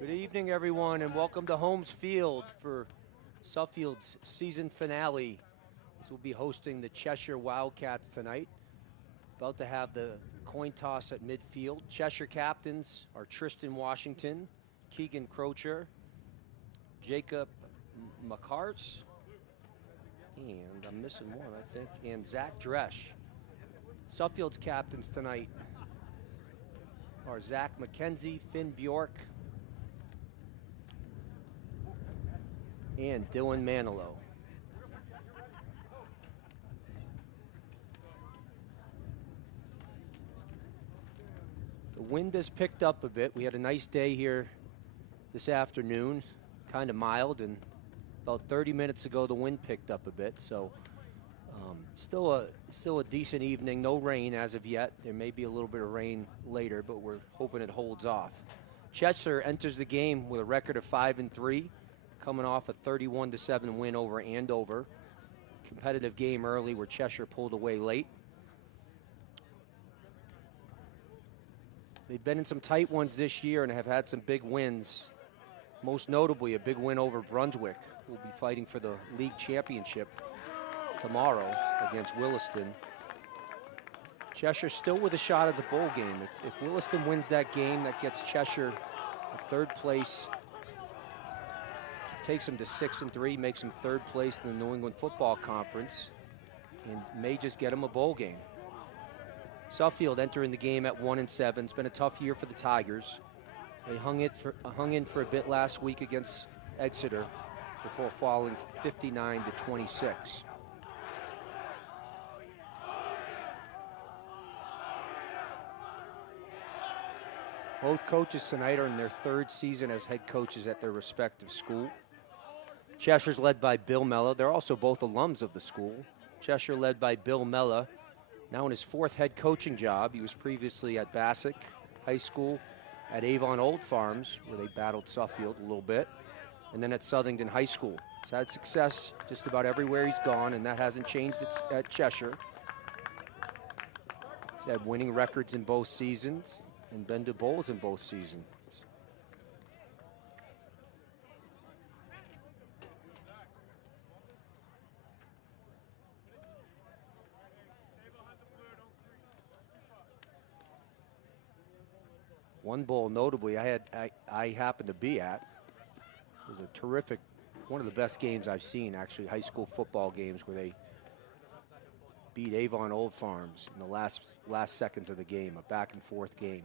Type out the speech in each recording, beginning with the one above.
Good evening, everyone, and welcome to Holmes Field for Suffield's season finale. This will be hosting the Cheshire Wildcats tonight. About to have the coin toss at midfield. Cheshire captains are Tristan Washington, Keegan Crocher, Jacob McCarts, and I'm missing one, I think, and Zach Dresch. Suffield's captains tonight are Zach McKenzie, Finn Bjork, and Dylan Manilow. The wind has picked up a bit. We had a nice day here this afternoon, kind of mild, and about 30 minutes ago the wind picked up a bit. So still a decent evening. No rain as of yet. There may be a little bit of rain later, but we're hoping it holds off. Cheshire enters the game with a record of 5-3. Coming off a 31-7 win over Andover. Competitive game early where Cheshire pulled away late. They've been in some tight ones this year and have had some big wins. Most notably, a big win over Brunswick. We'll be fighting for the league championship tomorrow against Williston. Cheshire still with a shot at the bowl game. If Williston wins that game, that gets Cheshire a third place. Takes them to 6-3, makes them third place in the New England Football Conference, and may just get them a bowl game. Suffield entering the game at 1-7. It's been a tough year for the Tigers. They hung in for a bit last week against Exeter before falling 59-26. Both coaches tonight are in their third season as head coaches at their respective school. Cheshire's led by Bill Mella. They're also both alums of the school. Cheshire led by Bill Mella, now in his fourth head coaching job. He was previously at Bassick High School, at Avon Old Farms, where they battled Suffield a little bit, and then at Southington High School. He's had success just about everywhere he's gone, and that hasn't changed at Cheshire. He's had winning records in both seasons and been to bowls in both seasons. One bowl, notably, I happened to be at. It was a terrific, one of the best games I've seen, actually, high school football games where they beat Avon Old Farms in the last seconds of the game, a back-and-forth game.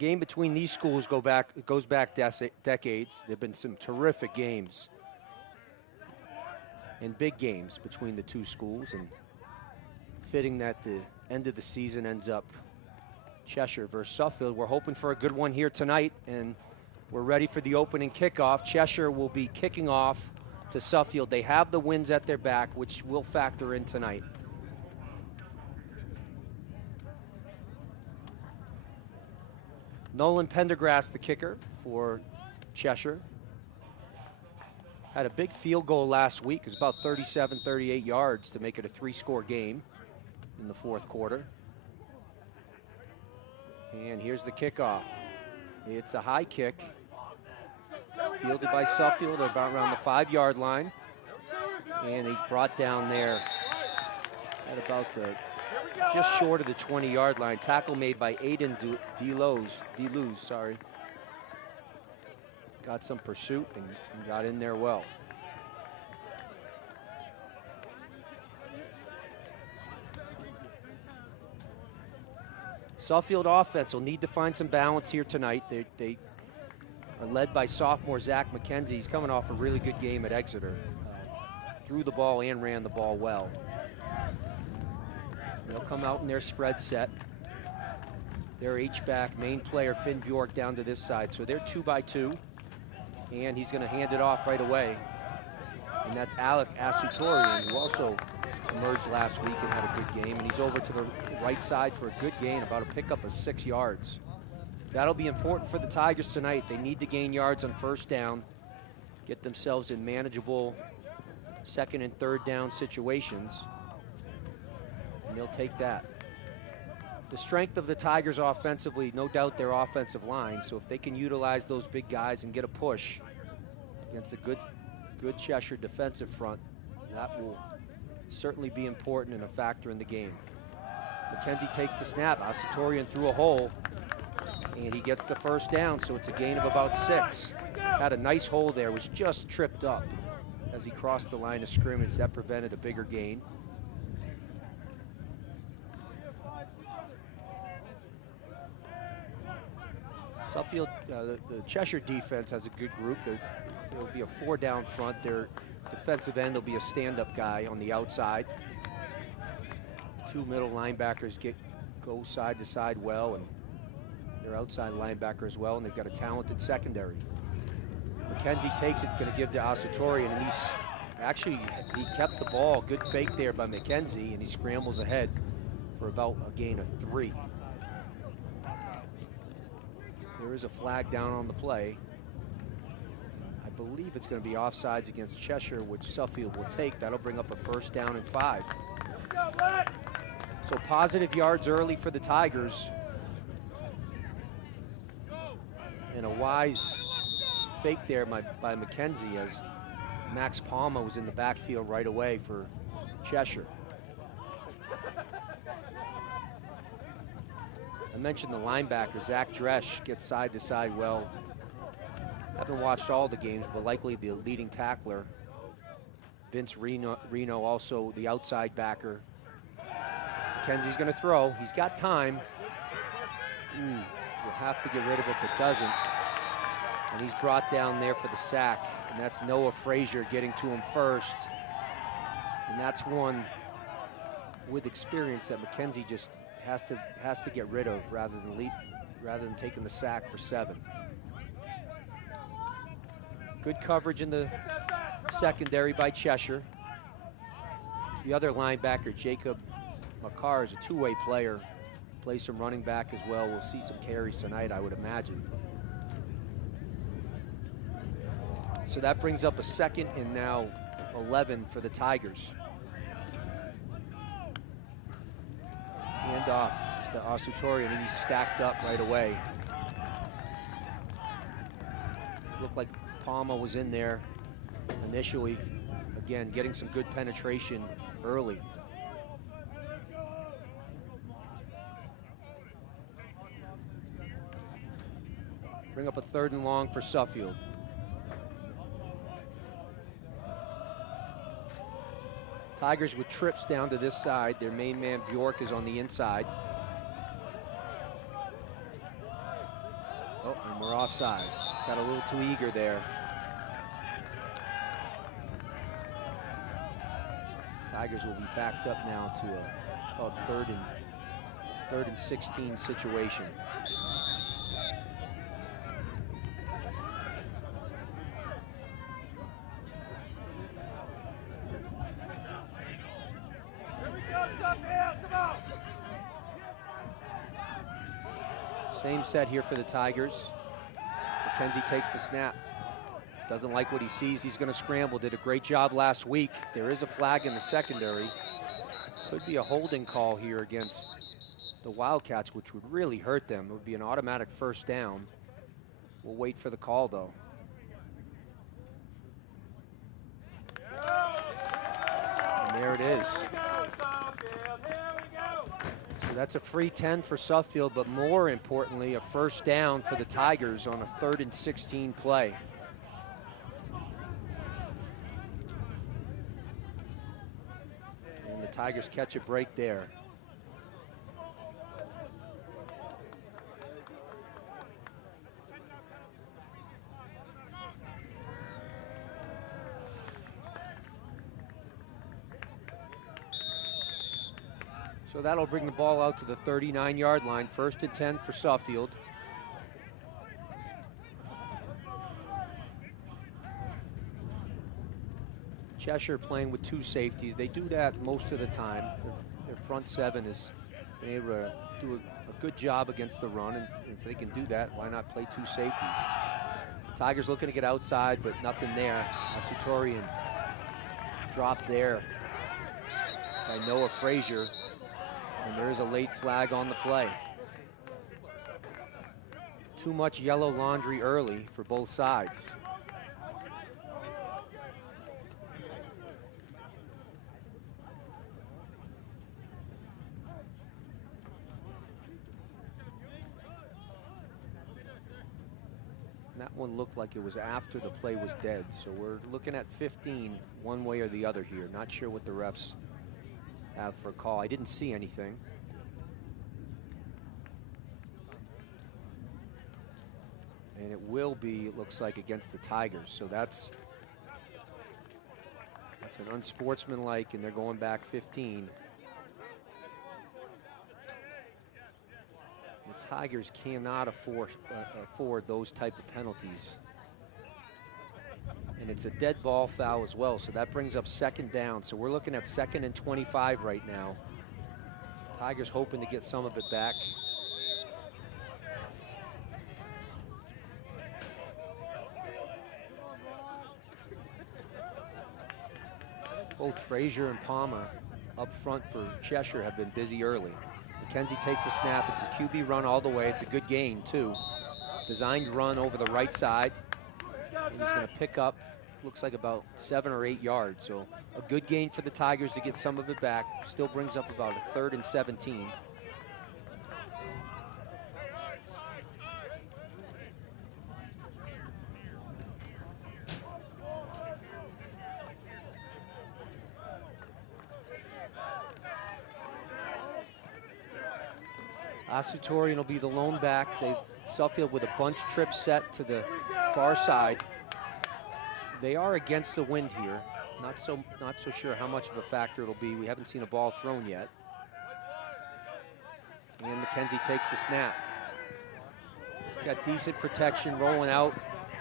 Game between these schools goes back decades. There have been some terrific games and big games between the two schools, and fitting that the end of the season ends up Cheshire versus Suffield. We're hoping for a good one here tonight, and we're ready for the opening kickoff. Cheshire will be kicking off to Suffield. They have the wins at their back, which will factor in tonight. Nolan Pendergrass, the kicker for Cheshire. Had a big field goal last week. It was about 37, 38 yards to make it a three-score game in the fourth quarter. And here's the kickoff. It's a high kick, fielded by Suffield about around the 5-yard line. And he's brought down there at about just short of the 20-yard line. Tackle made by Aiden DeLuz, sorry. Got some pursuit and got in there well. Suffield offense will need to find some balance here tonight. They are led by sophomore Zach McKenzie. He's coming off a really good game at Exeter. Threw the ball and ran the ball well. They'll come out in their spread set. Their H-back, main player, Finn Bjork, down to this side. So they're 2-by-2, and he's going to hand it off right away. And that's Alec Asutorian, who also emerged last week and had a good game. And he's over to the right side for a good gain, about a pickup of 6 yards. That'll be important for the Tigers tonight. They need to gain yards on first down, get themselves in manageable second and third down situations, and they'll take that. The strength of the Tigers offensively, no doubt their offensive line. So if they can utilize those big guys and get a push against a good Cheshire defensive front, that will certainly be important and a factor in the game. McKenzie takes the snap. Asatorian through a hole, and he gets the first down, so it's a gain of about 6. Had a nice hole there, was just tripped up as he crossed the line of scrimmage. That prevented a bigger gain. Suffield, the Cheshire defense has a good group. There'll be a 4 down front. Their defensive end will be a stand-up guy on the outside. 2 middle linebackers go side to side well, and their outside linebacker as well, and they've got a talented secondary. McKenzie takes it's going to give to Asatorian, and he kept the ball. Good fake there by McKenzie, and he scrambles ahead for about a gain of 3. There is a flag down on the play. I believe it's going to be offsides against Cheshire, which Suffield will take. That'll bring up a first down and 5. So positive yards early for the Tigers. And a wise fake there by McKenzie as Max Palma was in the backfield right away for Cheshire. I mentioned the linebacker, Zach Dresch, gets side to side well. Haven't watched all the games, but likely the leading tackler. Vince Reno also the outside backer. McKenzie's going to throw. He's got time. Will have to get rid of it, but doesn't. And he's brought down there for the sack, and that's Noah Frazier getting to him first. And that's one with experience that McKenzie just has to get rid of rather than taking the sack for 7. Good coverage in the secondary by Cheshire. The other linebacker, Jacob Makar, is a 2-way player. Plays some running back as well. We'll see some carries tonight, I would imagine. So that brings up a 2nd and now 11 for the Tigers. Hand off to Asatorian, and he's stacked up right away. Looked like Palma was in there initially. Again, getting some good penetration early. Bring up a 3rd and long for Suffield. Tigers with trips down to this side. Their main man, Bjork, is on the inside. Oh, and we're offsides. Got a little too eager there. Tigers will be backed up now to a called 3rd and 16 situation. Same set here for the Tigers. McKenzie takes the snap. Doesn't like what he sees. He's going to scramble. Did a great job last week. There is a flag in the secondary. Could be a holding call here against the Wildcats, which would really hurt them. It would be an automatic first down. We'll wait for the call, though. And there it is. So that's a free 10 for Suffield, but more importantly, a first down for the Tigers on a 3rd and 16 play. And the Tigers catch a break there. So that'll bring the ball out to the 39-yard line. 1st and 10 for Suffield. Cheshire playing with 2 safeties. They do that most of the time. Their front 7 has been able to do a good job against the run, and if they can do that, why not play 2 safeties? Tigers looking to get outside, but nothing there. Asatorian dropped there by Noah Frazier. And there is a late flag on the play. Too much yellow laundry early for both sides. That one looked like it was after the play was dead. So we're looking at 15 one way or the other here. Not sure what the refs have for a call. I didn't see anything. And it will be, it looks like, against the Tigers. So that's an unsportsmanlike, and they're going back 15. The Tigers cannot afford those type of penalties. And it's a dead ball foul as well, so that brings up second down. So we're looking at 2nd and 25 right now. Tigers hoping to get some of it back. Both Frazier and Palmer up front for Cheshire have been busy early. McKenzie takes a snap. It's a QB run all the way. It's a good gain, too. Designed run over the right side. And he's going to pick up, looks like about 7 or 8 yards. So a good gain for the Tigers to get some of it back. Still brings up about a 3rd and 17. Asutorian will be the lone back. Suffield with a bunch trip set to the far side. They are against the wind here. Not so sure how much of a factor it'll be. We haven't seen a ball thrown yet. And McKenzie takes the snap. He's got decent protection rolling out.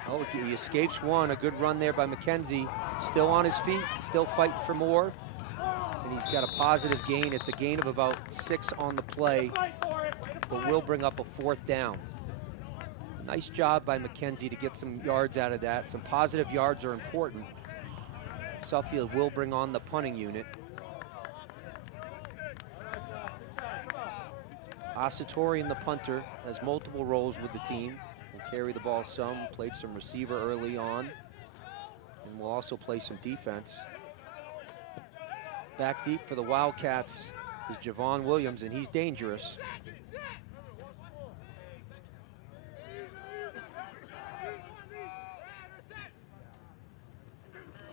Oh, he escapes one. A good run there by McKenzie. Still on his feet, still fighting for more. And he's got a positive gain. It's a gain of about 6 on the play, but will bring up a 4th down. Nice job by McKenzie to get some yards out of that. Some positive yards are important. Suffield will bring on the punting unit. Asutorian, the punter, has multiple roles with the team. Will carry the ball some, played some receiver early on, and will also play some defense. Back deep for the Wildcats is Javon Williams, and he's dangerous.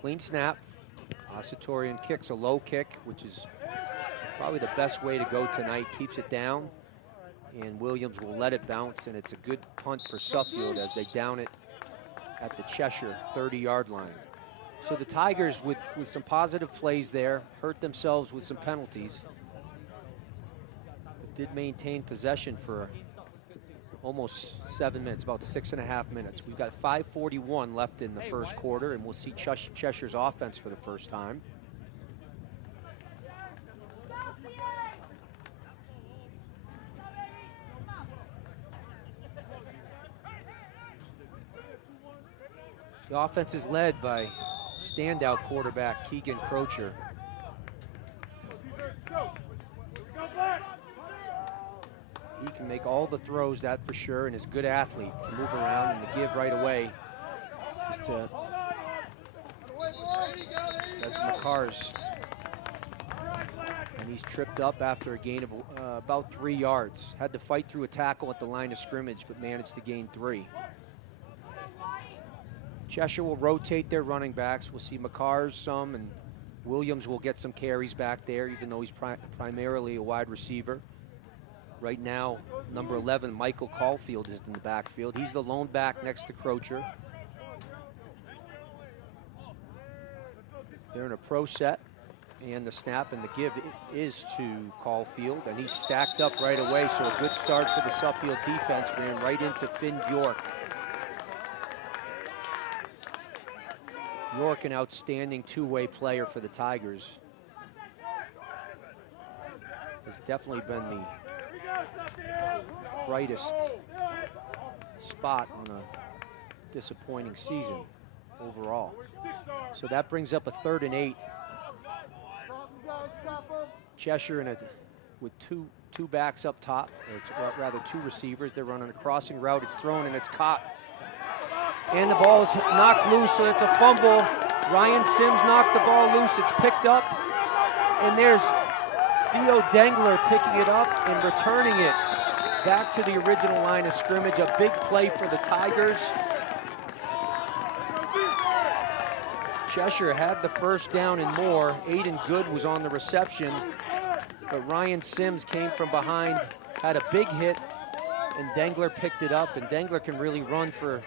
Clean snap. Asutorian kicks a low kick, which is probably the best way to go tonight. Keeps it down, and Williams will let it bounce, and it's a good punt for Suffield as they down it at the Cheshire 30-yard line. So the Tigers, with some positive plays there, hurt themselves with some penalties, but did maintain possession for almost 7 minutes, about 6.5 minutes. We've got 5:41 left in the first quarter, and we'll see Cheshire's offense for the first time. The offense is led by standout quarterback Keegan Crocher. He can make all the throws, that for sure, and is a good athlete. Can move around and to give right away. That's McCarr's. And he's tripped up after a gain of about 3 yards. Had to fight through a tackle at the line of scrimmage, but managed to gain 3. Cheshire will rotate their running backs. We'll see McCarr's some, and Williams will get some carries back there, even though he's primarily a wide receiver. Right now, number 11, Michael Caulfield, is in the backfield. He's the lone back next to Crocher. They're in a pro set, and the snap and the give is to Caulfield, and he's stacked up right away, so a good start for the Suffield defense. Ran right into Finn Bjork. Bjork, an outstanding two-way player for the Tigers. Has definitely been the brightest spot on a disappointing season overall. So that brings up a 3rd and 8. Cheshire in a with two backs up top, or rather two receivers. They're running a crossing route. It's thrown and it's caught. And the ball is knocked loose, so it's a fumble. Ryan Sims knocked the ball loose. It's picked up. And there's Theo Dengler picking it up and returning it back to the original line of scrimmage. A big play for the Tigers. Cheshire had the first down and more. Aiden Good was on the reception, but Ryan Sims came from behind, had a big hit, and Dengler picked it up. And Dengler can really run for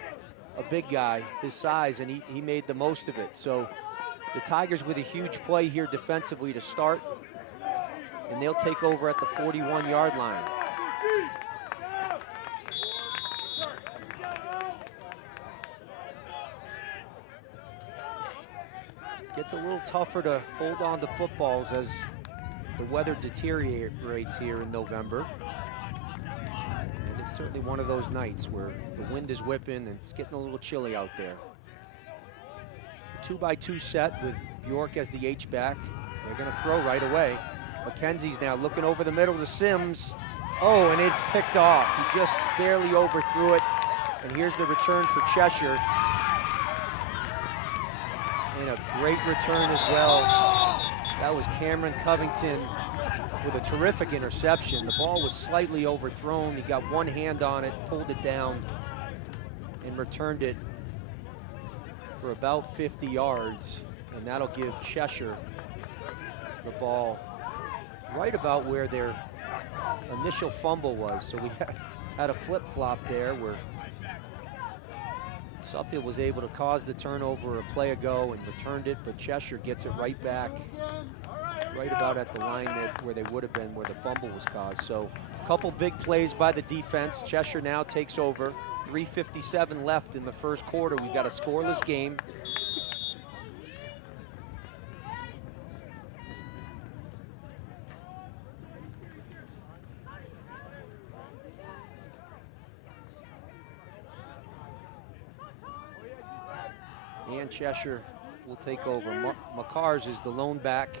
a big guy his size, and he made the most of it. So the Tigers with a huge play here defensively to start, and they'll take over at the 41-yard line. Gets a little tougher to hold on to footballs as the weather deteriorates here in November. And it's certainly one of those nights where the wind is whipping and it's getting a little chilly out there. 2-by-2 set with Bjork as the H-back. They're gonna throw right away. McKenzie's now looking over the middle to Sims. Oh, and it's picked off. He just barely overthrew it. And here's the return for Cheshire. And a great return as well. That was Cameron Covington with a terrific interception. The ball was slightly overthrown. He got one hand on it, pulled it down, and returned it for about 50 yards. And that'll give Cheshire the ball right about where their initial fumble was. So we had a flip-flop there where Suffield was able to cause the turnover a play ago and returned it, but Cheshire gets it right back, right about at the line where they would have been where the fumble was caused. So a couple big plays by the defense. Cheshire now takes over. 3:57 left in the first quarter. We've got a scoreless game. And Cheshire will take over. McCars is the lone back.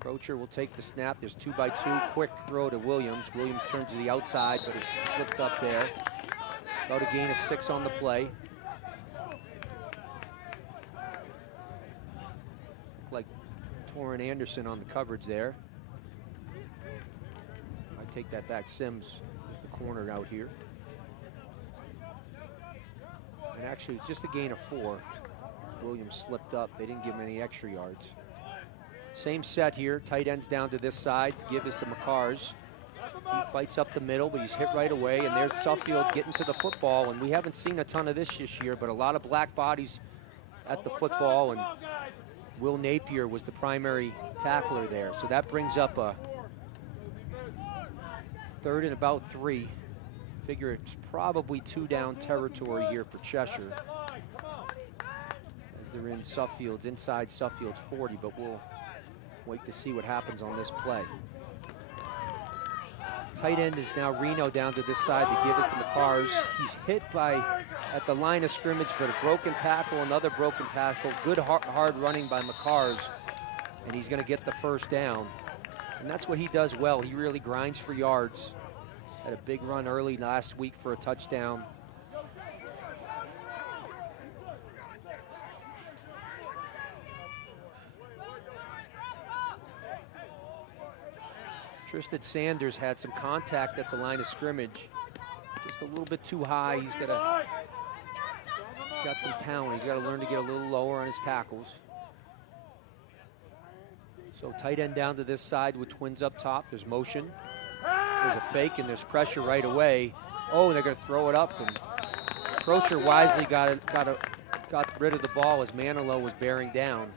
Crocher will take the snap. There's 2-by-2, quick throw to Williams. Williams turns to the outside, but is slipped up there. About a gain of 6 on the play. Like Torrin Anderson on the coverage there. I take that back. Sims is the corner out here. And actually, it's just a gain of 4. Williams slipped up. They didn't give him any extra yards. Same set here. Tight ends down to this side. Give is to McCars. He fights up the middle, but he's hit right away. And there's Suffield getting to the football. And we haven't seen a ton of this year, but a lot of black bodies at the football. And Will Napier was the primary tackler there. So that brings up a 3rd and about 3. Figure it's probably 2-down territory here for Cheshire, as they're in Suffield's, inside Suffield's 40, but we'll wait to see what happens on this play. Tight end is now Reno down to this side to give us to McCars. He's hit at the line of scrimmage, but a broken tackle, another broken tackle. Good hard running by McCars, and he's gonna get the first down. And that's what he does well. He really grinds for yards. Had a big run early last week for a touchdown. Tristan Sanders had some contact at the line of scrimmage. Just a little bit too high. He's got some talent. He's got to learn to get a little lower on his tackles. So tight end down to this side with twins up top. There's motion. There's a fake and there's pressure right away. Oh, they're going to throw it up, and Crocher wisely got rid of the ball as Manilow was bearing down.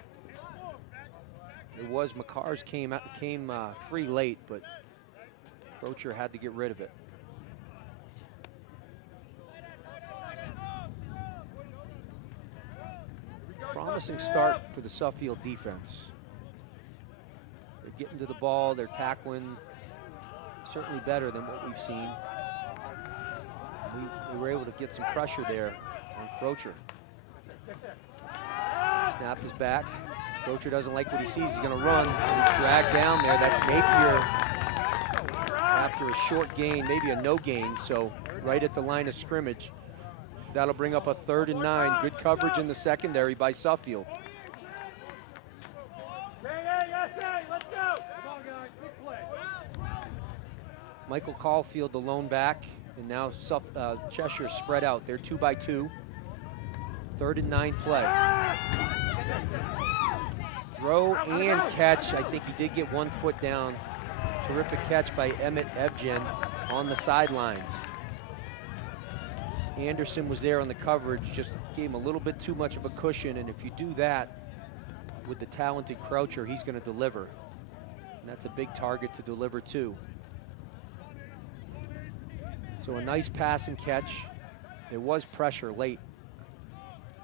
It was McCars came free late, but Crocher had to get rid of it. Promising start for the Suffield defense. They're getting to the ball, they're tackling. Certainly better than what we've seen. We were able to get some pressure there on Crocher. Snap is back. Crocher doesn't like what he sees. He's going to run, and he's dragged down there. That's Napier after a short gain, maybe a no gain, so right at the line of scrimmage. That'll bring up a 3rd and 9. Good coverage in the secondary by Suffield. Michael Caulfield, the lone back, and now Cheshire spread out. They're 2 by 2. 3rd and 9 play. Throw and catch. I think he did get 1 foot down. Terrific catch by Emmett Evgen on the sidelines. Anderson was there on the coverage, just gave him a little bit too much of a cushion, and if you do that with the talented Croucher, he's going to deliver. And that's a big target to deliver to. So a nice pass and catch. There was pressure late.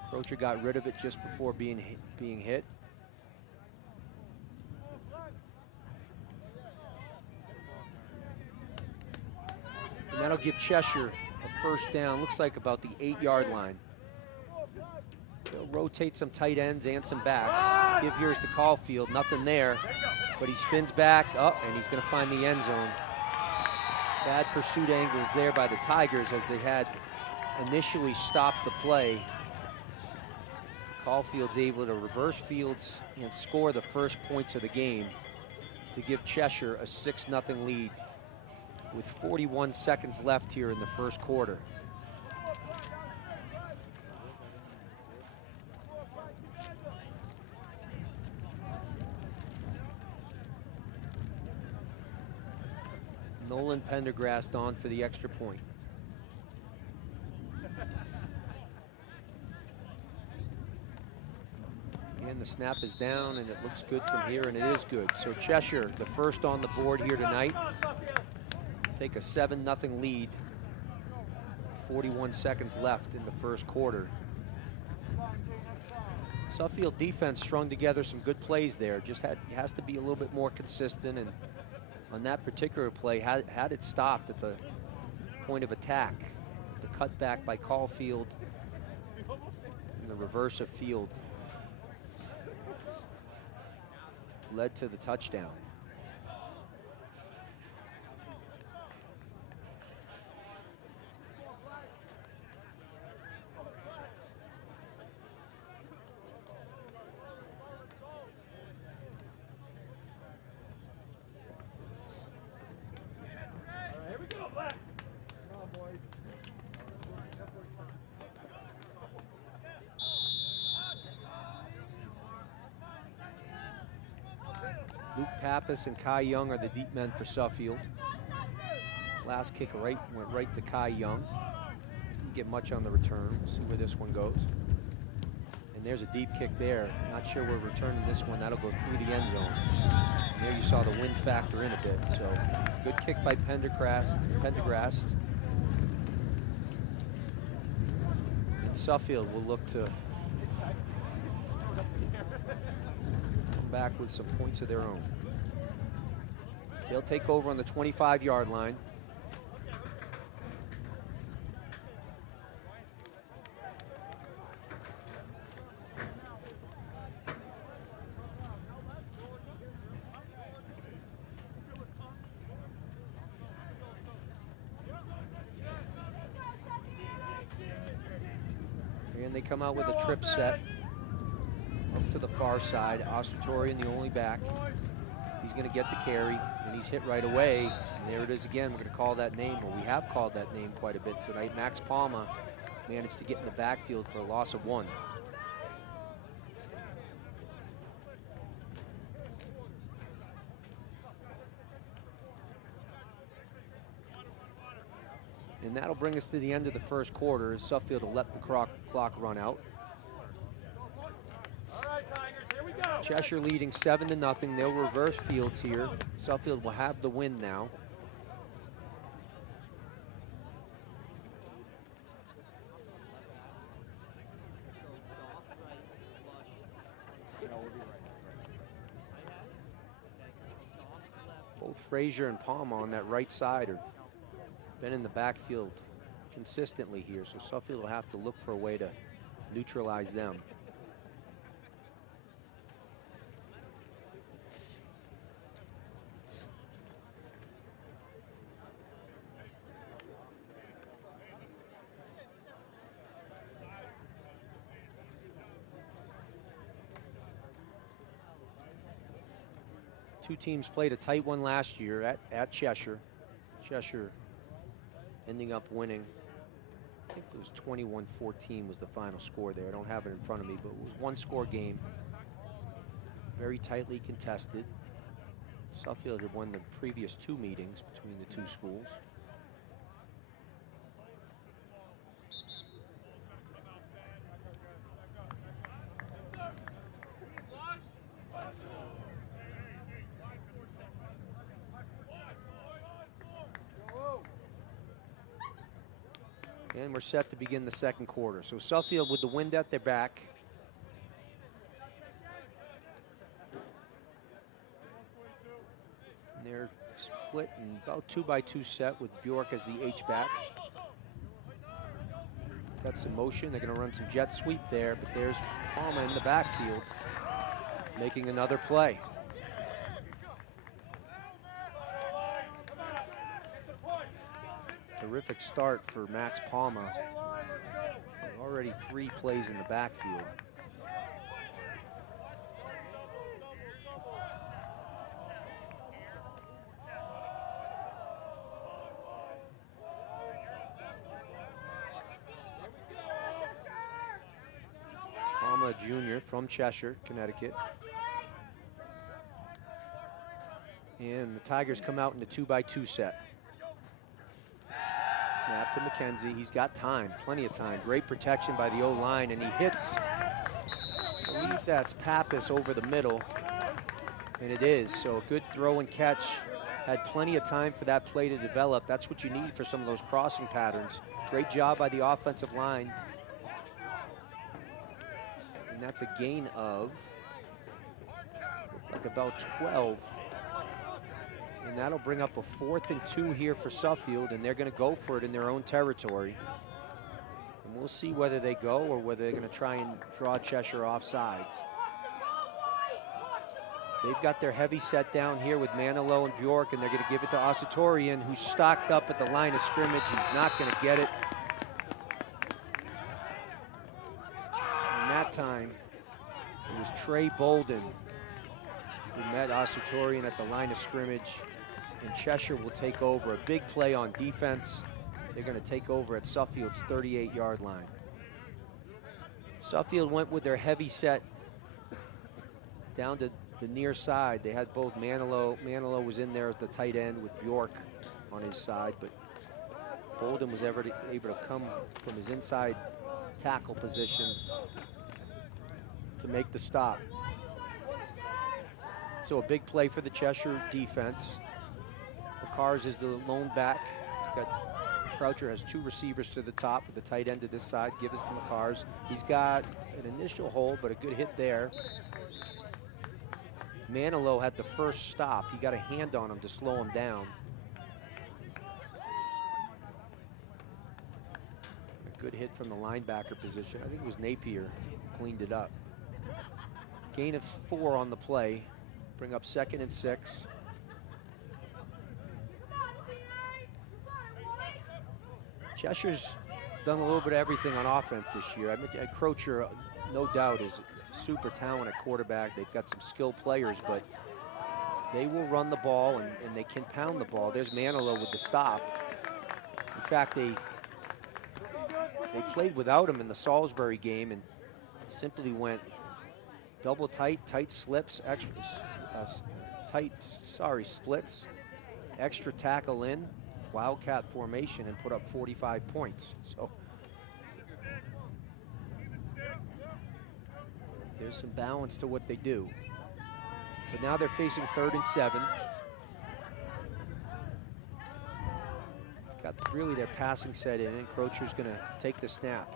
Croucher got rid of it just before being hit. And that'll give Cheshire a 1st down. Looks like about the 8-yard line. They'll rotate some tight ends and some backs. Give yours to Caulfield. Nothing there. But he spins back up, and he's going to find the end zone. Bad pursuit angles there by the Tigers as they had initially stopped the play. Caulfield's able to reverse fields and score the first points of the game to give Cheshire a 6-0 lead with 41 seconds left here in the first quarter. Nolan Pendergrast on for the extra point. And the snap is down, and it looks good from here, and it is good. So Cheshire, the first on the board here tonight, take a 7-0 lead. 41 seconds left in the first quarter. Suffield defense strung together some good plays there. Just has to be a little bit more consistent, and on that particular play, had it stopped at the point of attack. The cutback by Caulfield and the reverse of field led to the touchdown. Luke Pappas and Kai Young are the deep men for Suffield. Last kick went right to Kai Young. Didn't get much on the return. We'll see where this one goes. And there's a deep kick there. Not sure we're returning this one. That'll go through the end zone. And there you saw the wind factor in a bit. So good kick by Pendergrast. And Suffield will look to back with some points of their own. They'll take over on the 25-yard line. And they come out with a trip set. Up to the far side, Ostratorian the only back. He's going to get the carry, and he's hit right away. And there it is again. We're going to call that name, or we have called that name quite a bit tonight. Max Palma managed to get in the backfield for a loss of 1. And that'll bring us to the end of the first quarter as Suffield will let the clock run out. Cheshire leading 7-0. They'll reverse fields here. Suffield will have the win now. Both Frazier and Palma on that right side have been in the backfield consistently here, so Suffield will have to look for a way to neutralize them. Two teams played a tight one last year at Cheshire. Cheshire ending up winning. I think it was 21-14 was the final score there. I don't have it in front of me, but it was one-score game. Very tightly contested. Suffield had won the previous two meetings between the two schools. And we're set to begin the second quarter. So Suffield with the wind at their back. And they're split in about 2-by-2 set with Bjork as the H-back. Got some motion. They're going to run some jet sweep there, but there's Palma in the backfield making another play. Terrific start for Max Palma. Already 3 plays in the backfield. Palma Jr. from Cheshire, Connecticut. And the Tigers come out in the 2-by-2 set. Snap to McKenzie. He's got time, plenty of time. Great protection by the O-line, and he hits, I believe that's Pappas over the middle, and it is. So a good throw and catch. Had plenty of time for that play to develop. That's what you need for some of those crossing patterns. Great job by the offensive line. And that's a gain of like about 12. And that'll bring up a 4th and 2 here for Suffield, and they're going to go for it in their own territory. And we'll see whether they go or whether they're going to try and draw Cheshire off sides. They've got their heavy set down here with Manilow and Bjork, and they're going to give it to Asatorian, who's stocked up at the line of scrimmage. He's not going to get it. And that time, it was Trey Bolden who met Asatorian at the line of scrimmage. And Cheshire will take over. A big play on defense. They're going to take over at Suffield's 38-yard line. Suffield went with their heavy set down to the near side. They had both Manilow. Manilow was in there as the tight end with Bjork on his side, but Bolden was able to come from his inside tackle position to make the stop. So a big play for the Cheshire defense. Cars is the lone back. Croucher has 2 receivers to the top with the tight end to this side. Give us to McCars. He's got an initial hole, but a good hit there. Manilow had the first stop. He got a hand on him to slow him down. A good hit from the linebacker position. I think it was Napier who cleaned it up. Gain of 4 on the play. Bring up 2nd and 6. Cheshire's done a little bit of everything on offense this year. I mean, Crocher, no doubt, is super talented quarterback. They've got some skilled players, but they will run the ball and they can pound the ball. There's Manilow with the stop. In fact, they played without him in the Salisbury game and simply went double tight slips, splits, extra tackle in, Wildcat formation, and put up 45 points. So there's some balance to what they do. But now they're facing 3rd and 7. Got really their passing set in, and Crocher's going to take the snap.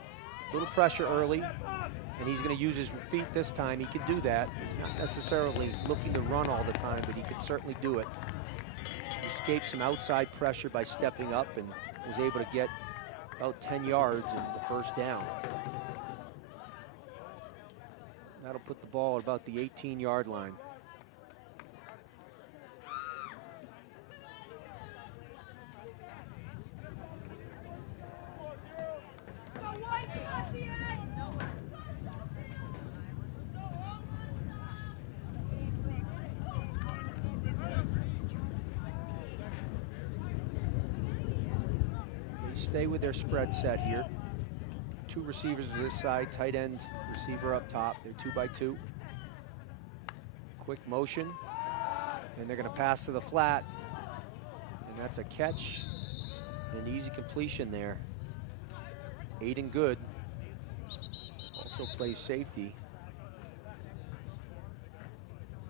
A little pressure early, and he's going to use his feet this time. He can do that. He's not necessarily looking to run all the time, but he can certainly do it. Escaped some outside pressure by stepping up and was able to get about 10 yards in the first down. That'll put the ball at about the 18-yard line. stay with their spread set here. Two receivers to this side, tight end receiver up top. They're 2 by 2. Quick motion, and they're going to pass to the flat, and that's a catch, an easy completion there. Aiden Good also plays safety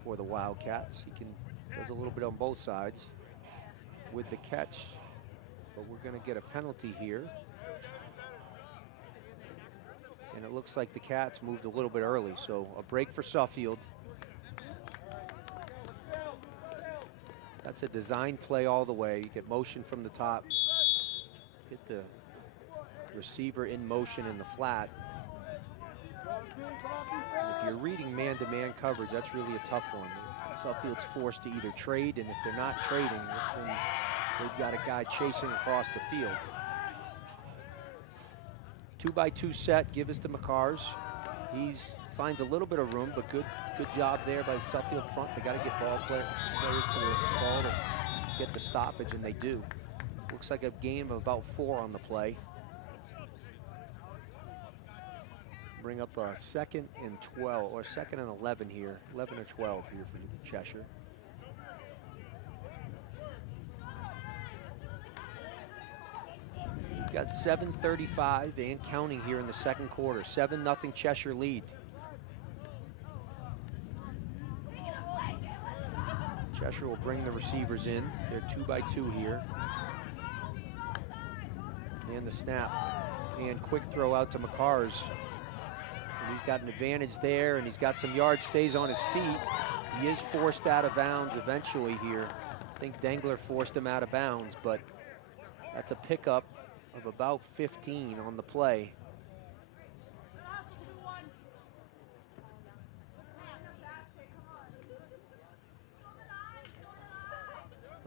for the Wildcats. He does a little bit on both sides with the catch, but we're going to get a penalty here. And it looks like the Cats moved a little bit early, so a break for Suffield. That's a design play all the way. You get motion from the top, hit the receiver in motion in the flat. And if you're reading man-to-man coverage, that's really a tough one. Suffield's forced to either trade, and if they're not trading, then they've got a guy chasing across the field. 2 by 2 set, give us to McCars. He finds a little bit of room, but good job there by Suffield front. They got to get players to the ball to get the stoppage, and they do. Looks like a gain of about 4 on the play. Bring up a 2nd and 12, or 2nd and 11 here. 11 or 12 here for Cheshire. We've got 7:35 and counting here in the second quarter. 7-0 Cheshire lead. Cheshire will bring the receivers in. They're 2 by 2 here. And the snap. And quick throw out to McCars. And he's got an advantage there, and he's got some yards, stays on his feet. He is forced out of bounds eventually here. I think Dengler forced him out of bounds, but that's a pickup of about 15 on the play.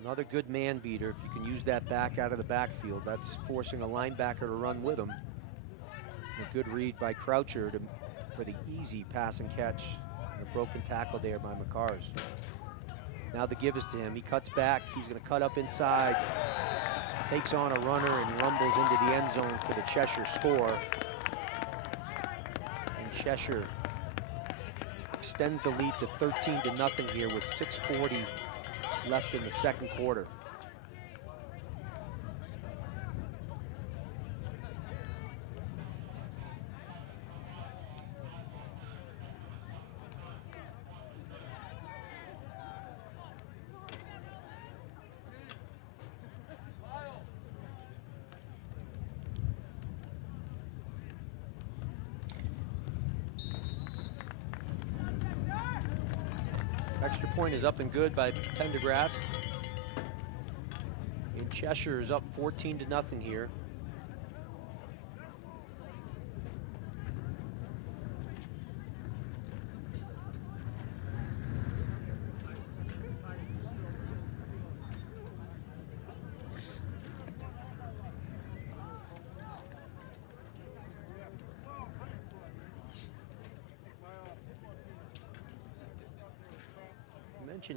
Another good man beater. If you can use that back out of the backfield, that's forcing a linebacker to run with him. A good read by Croucher for the easy pass and catch. And a broken tackle there by McCars. Now the give is to him. He cuts back. He's going to cut up inside. Takes on a runner and rumbles into the end zone for the Cheshire score. And Cheshire extends the lead to 13-0 here with 6:40 left in the second quarter. Extra point is up and good by Pendergrass. And Cheshire is up 14-0 here.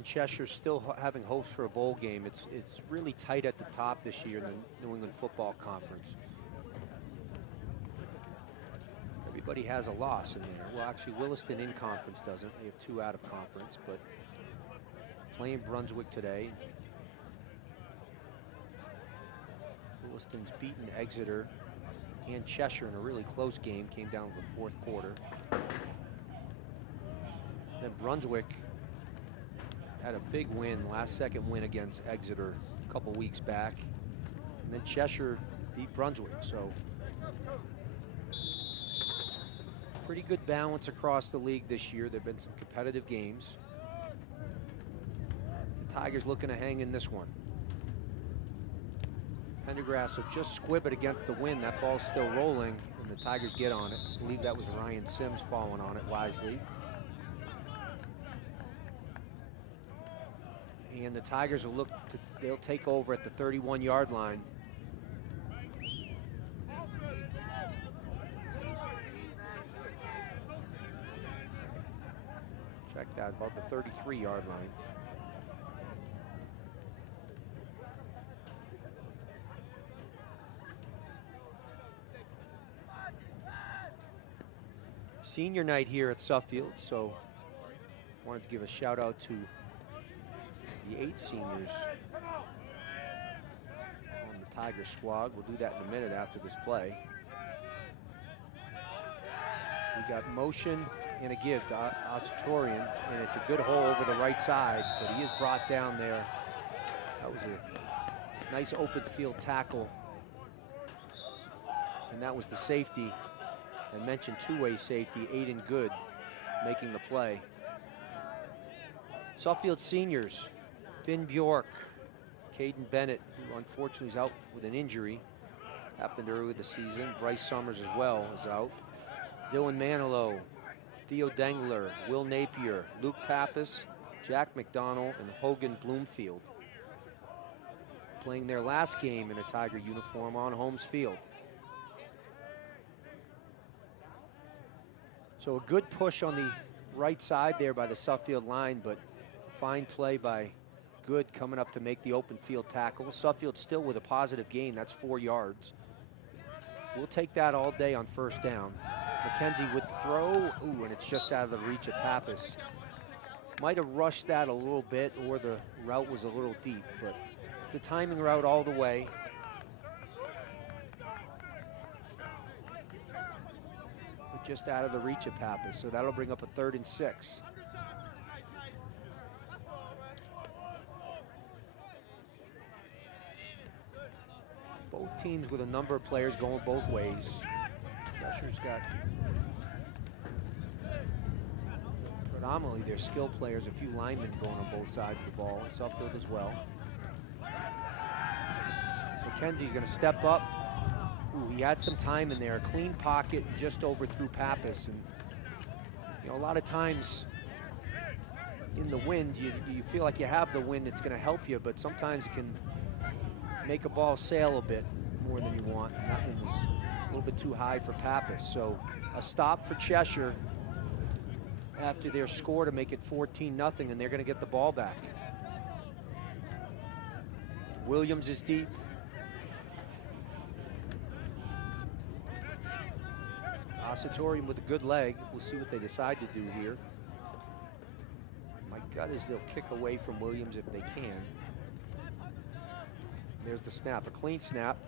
Cheshire still having hopes for a bowl game. It's really tight at the top this year in the New England Football Conference. Everybody has a loss in there. Well, actually, Williston in conference doesn't. They have 2 out of conference, but playing Brunswick today. Williston's beaten Exeter and Cheshire in a really close game. Came down to the 4th quarter. Then Brunswick had a big win, last-second win against Exeter a couple weeks back. And then Cheshire beat Brunswick, so pretty good balance across the league this year. There have been some competitive games. The Tigers looking to hang in this one. Pendergrass will just squib it against the wind. That ball's still rolling, and the Tigers get on it. I believe that was Ryan Sims falling on it wisely. And the Tigers will they'll take over at the 31-yard line. Check that, about the 33-yard line. senior night here at Suffield, so wanted to give a shout out to the 8 seniors on the Tiger squad. We'll do that in a minute after this play. We got motion and a give to Asatorian, and it's a good hole over the right side, but he is brought down there. That was a nice open field tackle, and that was the safety. I mentioned two-way safety, Aiden Good making the play. Suffield seniors, Finn Bjork, Caden Bennett, who unfortunately is out with an injury, happened early the season. Bryce Summers as well is out. Dylan Manilow, Theo Dengler, Will Napier, Luke Pappas, Jack McDonald, and Hogan Bloomfield, playing their last game in a Tiger uniform on Holmes Field. So a good push on the right side there by the Suffield line, but fine play by Good coming up to make the open field tackle. Suffield still with a positive gain, that's 4 yards. We'll take that all day on first down. McKenzie would throw, ooh, and it's just out of the reach of Pappas. Might have rushed that a little bit, or the route was a little deep, but it's a timing route all the way. But just out of the reach of Pappas, so that'll bring up a 3rd and 6. Both teams with a number of players going both ways. Cheshire's got predominantly their skill players, a few linemen going on both sides of the ball, and Suffield as well. McKenzie's going to step up. Ooh, he had some time in there. A clean pocket, just overthrew Pappas. And you know, a lot of times in the wind, you feel like you have the wind that's going to help you, but sometimes it can make a ball sail a bit more than you want. And that one was a little bit too high for Pappas. So a stop for Cheshire after their score to make it 14-0, and they're going to get the ball back. Williams is deep. Asatorian with a good leg. We'll see what they decide to do here. My gut is they'll kick away from Williams if they can. There's the snap, a clean snap,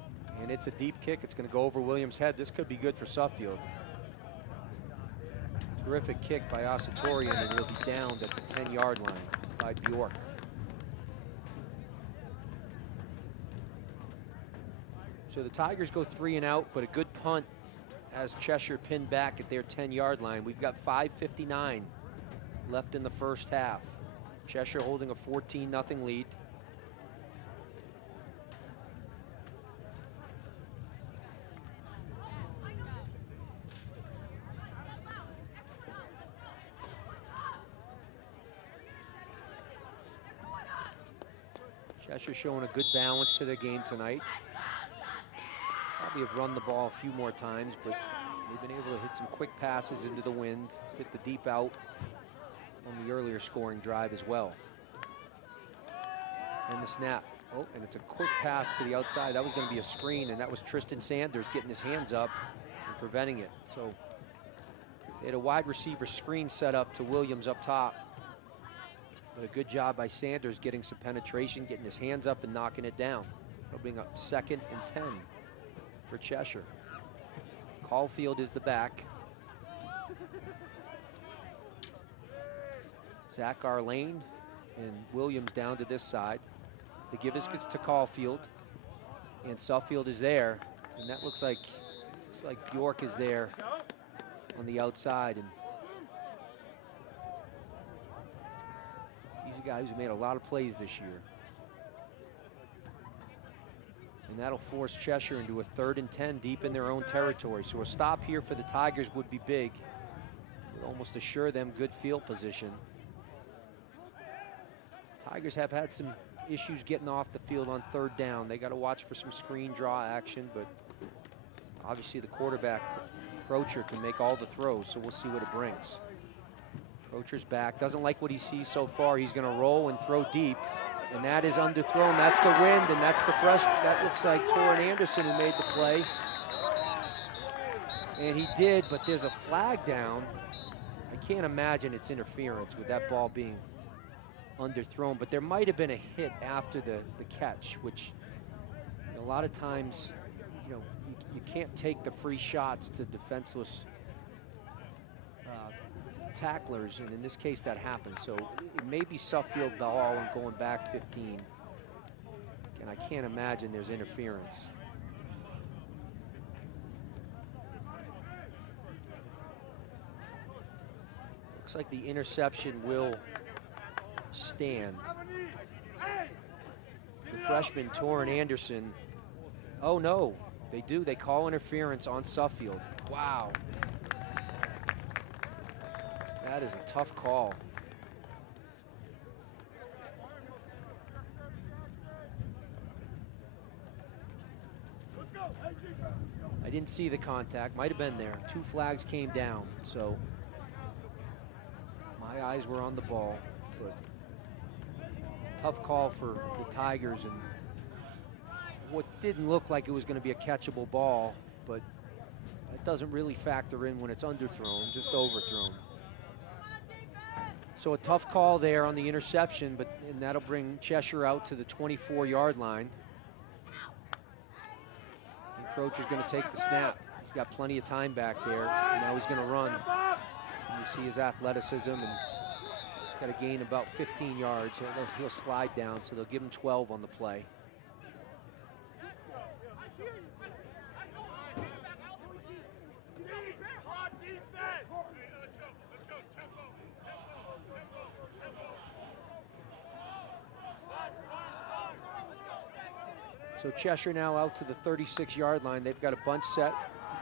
and it's a deep kick. It's going to go over Williams' head. This could be good for Suffield. Terrific kick by Asatorian, and he'll be downed at the 10-yard line by Bjork. So the Tigers go 3 and out, but a good punt as Cheshire pinned back at their 10-yard line. We've got 5:59 left in the first half. Cheshire holding a 14-0 lead. Cheshire showing a good balance to their game tonight. Probably have run the ball a few more times, but they've been able to hit some quick passes into the wind, hit the deep out on the earlier scoring drive as well. And the snap. Oh, and it's a quick pass to the outside. That was going to be a screen, and that was Tristan Sanders getting his hands up and preventing it. So they had a wide receiver screen set up to Williams up top. But a good job by Sanders getting some penetration, getting his hands up and knocking it down. It'll bring up 2nd and 10 for Cheshire. Caulfield is the back. Zach Arlane and Williams down to this side. The give is to Caulfield, and Suffield is there, and that looks like Bjork is there on the outside. And he's a guy who's made a lot of plays this year. And that'll force Cheshire into a 3rd and 10 deep in their own territory. So a stop here for the Tigers would be big. It would almost assure them good field position. Tigers have had some issues getting off the field on 3rd down. They got to watch for some screen draw action, but obviously the quarterback, Crocher, can make all the throws, so we'll see what it brings. Crocher's back, doesn't like what he sees so far. He's going to roll and throw deep, and that is underthrown. That's the wind, and that's the fresh. That looks like Torrin Anderson who made the play. And he did, but there's a flag down. I can't imagine it's interference with that ball being underthrown, but there might have been a hit after the catch, which a lot of times, you can't take the free shots to defenseless tacklers, and in this case that happened. So it may be Suffield ball and going back 15, and I can't imagine there's interference. Looks like the interception will stand. The freshman, Torrin Anderson. Oh no, they do. They call interference on Suffield. Wow. That is a tough call. I didn't see the contact. Might have been there. 2 flags came down, so my eyes were on the ball, but tough call for the Tigers, and what didn't look like it was going to be a catchable ball, but that doesn't really factor in when it's underthrown, just overthrown. So a tough call there on the interception, and that'll bring Cheshire out to the 24-yard line. And Crouch is going to take the snap. He's got plenty of time back there, and now he's going to run. And you see his athleticism, and got to gain about 15 yards. He'll slide down, so they'll give him 12 on the play. So Cheshire now out to the 36-yard line. They've got a bunch set.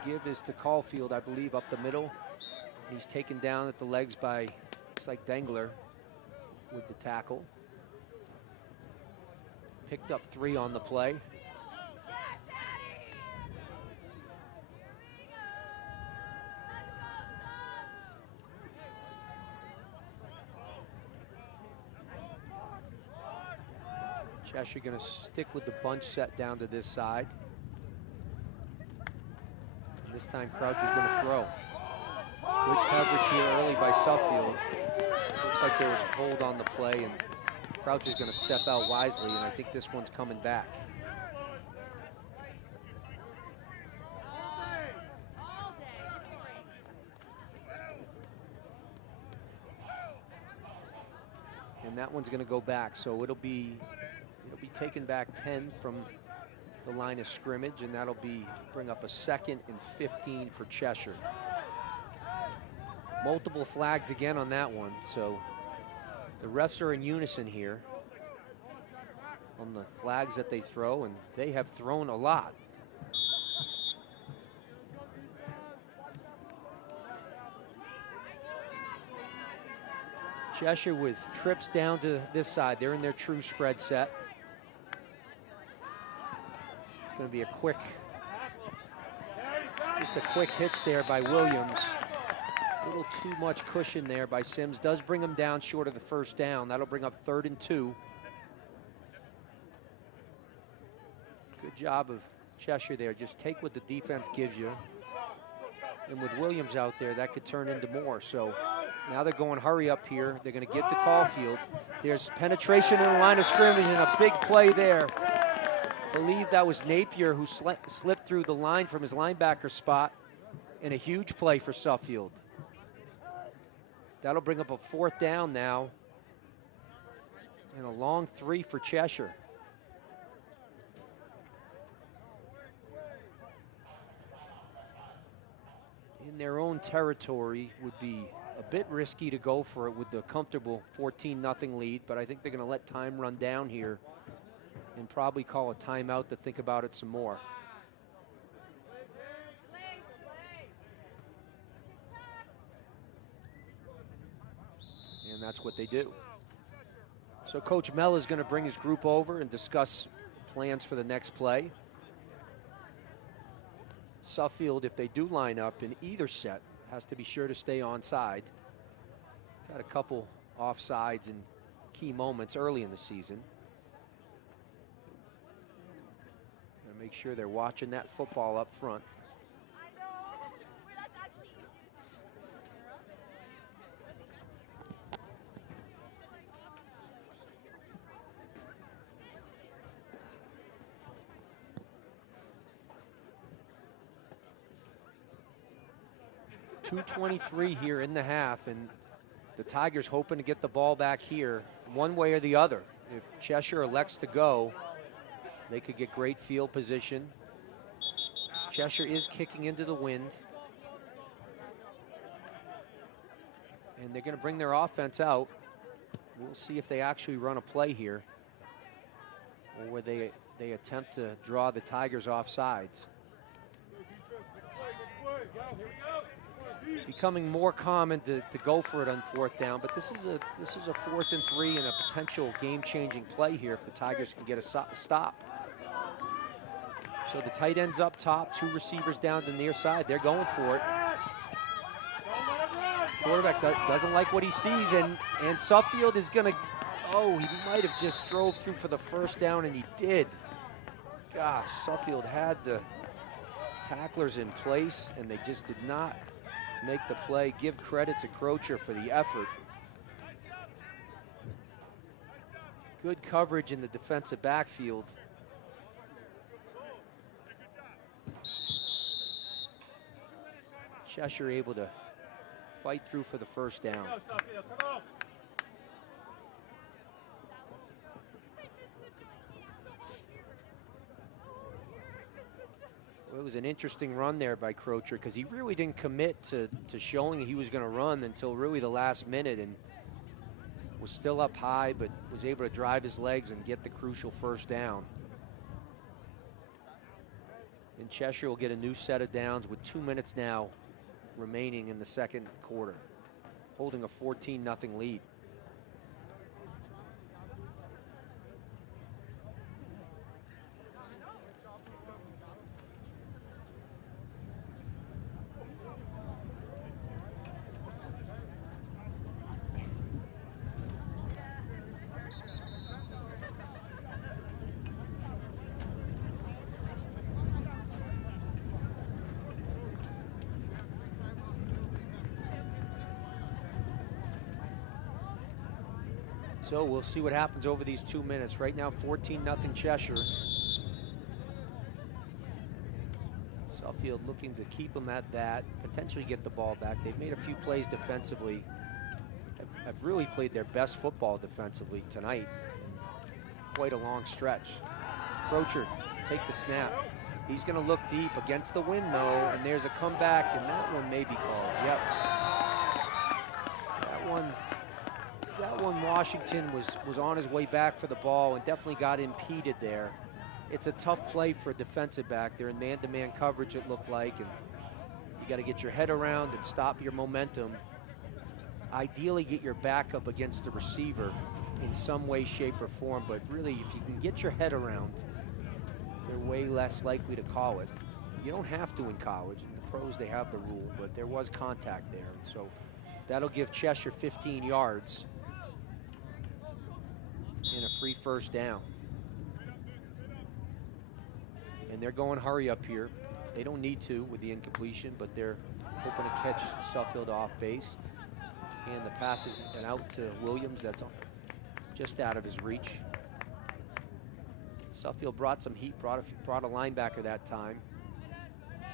Give is to Caulfield, I believe, up the middle. He's taken down at the legs by, looks like Dengler with the tackle. Picked up 3 on the play. Cheshire going to stick with the bunch set down to this side. And this time Crouch is going to throw. Good coverage here early by Suffield. Looks like there was a hold on the play, and Crouch is going to step out wisely, and I think this one's coming back. And that one's going to go back, so it'll be taken back 10 from the line of scrimmage, and that'll bring up a 2nd and 15 for Cheshire. Multiple flags again on that one, so the refs are in unison here on the flags that they throw, and they have thrown a lot. Cheshire with trips down to this side. They're in their true spread set. It's going to be just a quick hitch there by Williams. A little too much cushion there by Sims. Does bring him down short of the first down. That'll bring up 3rd and 2. Good job of Cheshire there. Just take what the defense gives you. And with Williams out there, that could turn into more. So now they're going hurry up here. They're going to get to Caulfield. There's penetration in the line of scrimmage and a big play there. I believe that was Napier who slipped through the line from his linebacker spot, and a huge play for Suffield. That'll bring up a 4th down now, and a long 3 for Cheshire. In their own territory would be a bit risky to go for it with the comfortable 14-0 lead, but I think they're going to let time run down here and probably call a timeout to think about it some more. And that's what they do. So Coach Mell is going to bring his group over and discuss plans for the next play. Suffield, if they do line up in either set, has to be sure to stay onside. Had a couple offsides in key moments early in the season. Gotta make sure they're watching that football up front. 2:23 here in the half, and the Tigers hoping to get the ball back here one way or the other. If Cheshire elects to go, they could get great field position. Cheshire is kicking into the wind. And they're going to bring their offense out. We'll see if they actually run a play here, or where they attempt to draw the Tigers off sides. Becoming more common to go for it on 4th down, but this is a 4th and 3 and a potential game-changing play here if the Tigers can get a stop. So the tight end's up top, 2 receivers down to the near side. They're going for it. Quarterback doesn't like what he sees, and Suffield is going to, he might have just drove through for the 1st down, and he did. Gosh, Suffield had the tacklers in place, and they just did not make the play. Give credit to Crocher for the effort. Good coverage in the defensive backfield. Cheshire able to fight through for the 1st down. Well, it was an interesting run there by Crocher because he really didn't commit to showing he was going to run until really the last minute, and was still up high, but was able to drive his legs and get the crucial 1st down. And Cheshire will get a new set of downs with 2 minutes now remaining in the 2nd quarter, holding a 14-0 lead. So we'll see what happens over these 2 minutes. Right now, 14-0 Cheshire. Suffield looking to keep them at that, potentially get the ball back. They've made a few plays defensively. Have really played their best football defensively tonight. Quite a long stretch. Crocher take the snap. He's going to look deep against the wind, though, and there's a comeback, and that one may be called. Yep. That one Washington was on his way back for the ball and definitely got impeded there. It's a tough play for a defensive back. They're in man-to-man coverage, it looked like, and you got to get your head around and stop your momentum. Ideally, get your back up against the receiver in some way, shape, or form, but really, if you can get your head around, they're way less likely to call it. You don't have to in college. In the pros, they have the rule, but there was contact there, and so that'll give Cheshire 15 yards and a free 1st down. And they're going hurry up here. They don't need to with the incompletion, but they're hoping to catch Suffield off base. And the pass is out to Williams. That's just out of his reach. Suffield brought some heat, brought a linebacker that time.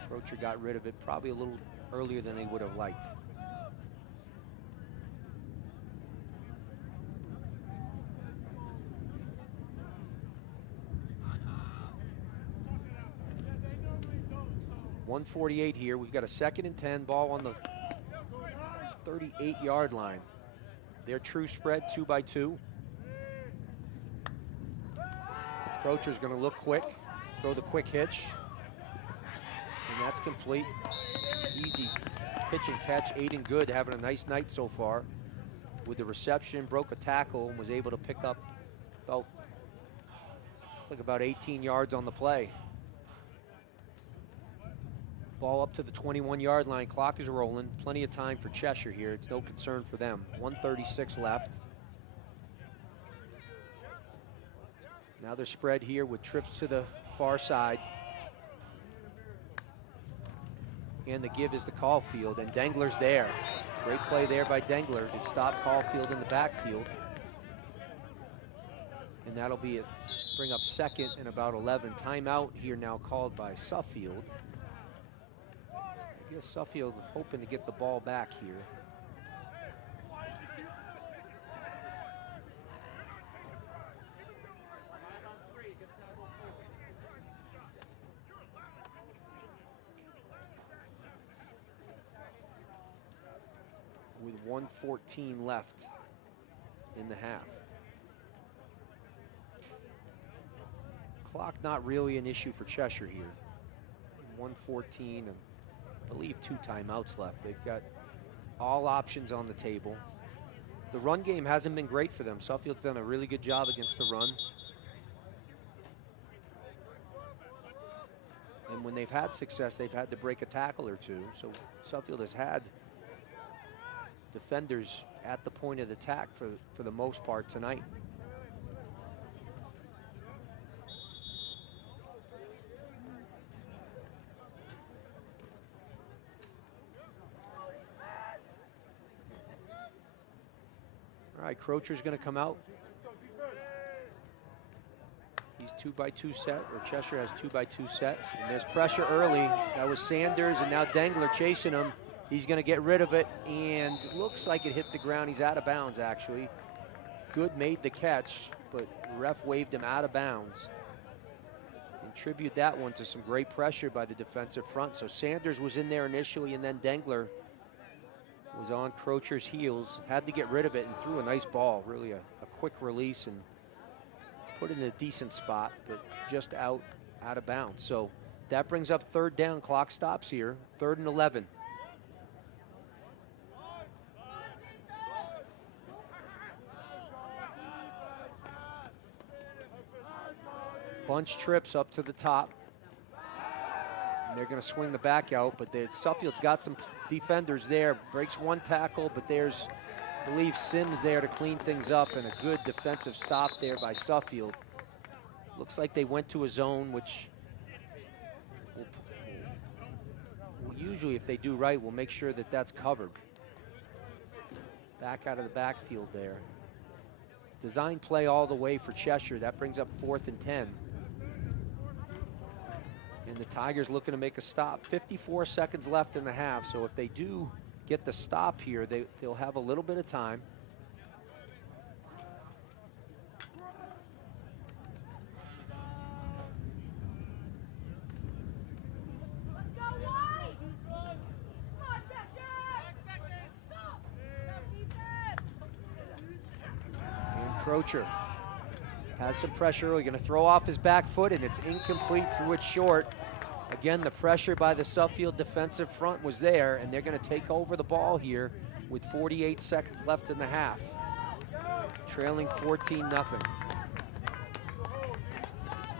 Crocher got rid of it probably a little earlier than he would have liked. .148 here. We've got a 2nd and 10, ball on the 38-yard line. Their true spread, 2-by-2. Crocher's going to look quick, throw the quick hitch, and that's complete. Easy pitch and catch. Aiden Good having a nice night so far with the reception, broke a tackle, and was able to pick up about 18 yards on the play. Ball up to the 21-yard line. Clock is rolling. Plenty of time for Cheshire here. It's no concern for them. 1:36 left. Now they're spread here with trips to the far side. And the give is to Caulfield, and Dengler's there. Great play there by Dengler to stop Caulfield in the backfield. And that'll be it. Bring up 2nd and about 11. Timeout here now called by Suffield. I guess Suffield hoping to get the ball back here. With 1:14 left in the half. Clock not really an issue for Cheshire here. 1:14 and I believe 2 timeouts left. They've got all options on the table. The run game hasn't been great for them. Suffield's done a really good job against the run. And when they've had success, they've had to break a tackle or two. So Suffield has had defenders at the point of attack for the most part tonight. All right, Crocher's going to come out. He's 2x2 set, or Cheshire has 2x2 set. And there's pressure early. That was Sanders, and now Dengler chasing him. He's going to get rid of it, and looks like it hit the ground. He's out of bounds, actually. Good made the catch, but ref waved him out of bounds. Attribute that one to some great pressure by the defensive front. So Sanders was in there initially, and then Dengler was on Crocher's heels, had to get rid of it, and threw a nice ball. Really a quick release and put it in a decent spot, but just out of bounds. So that brings up 3rd down. Clock stops here. 3rd and 11. Bunch trips up to the top. And they're going to swing the back out, but Suffield's got some defenders there. Breaks one tackle, but there's, I believe, Sims there to clean things up, and a good defensive stop there by Suffield. Looks like they went to a zone, which will usually, if they do right, we'll make sure that that's covered. Back out of the backfield there. Design play all the way for Cheshire. That brings up 4th and 10. And the Tigers looking to make a stop. 54 seconds left in the half, so if they do get the stop here, they'll have a little bit of time. And Crocher has some pressure. We're going to throw off his back foot, and it's incomplete, threw it short. Again, the pressure by the Suffield defensive front was there, and they're going to take over the ball here with 48 seconds left in the half. Trailing 14-0.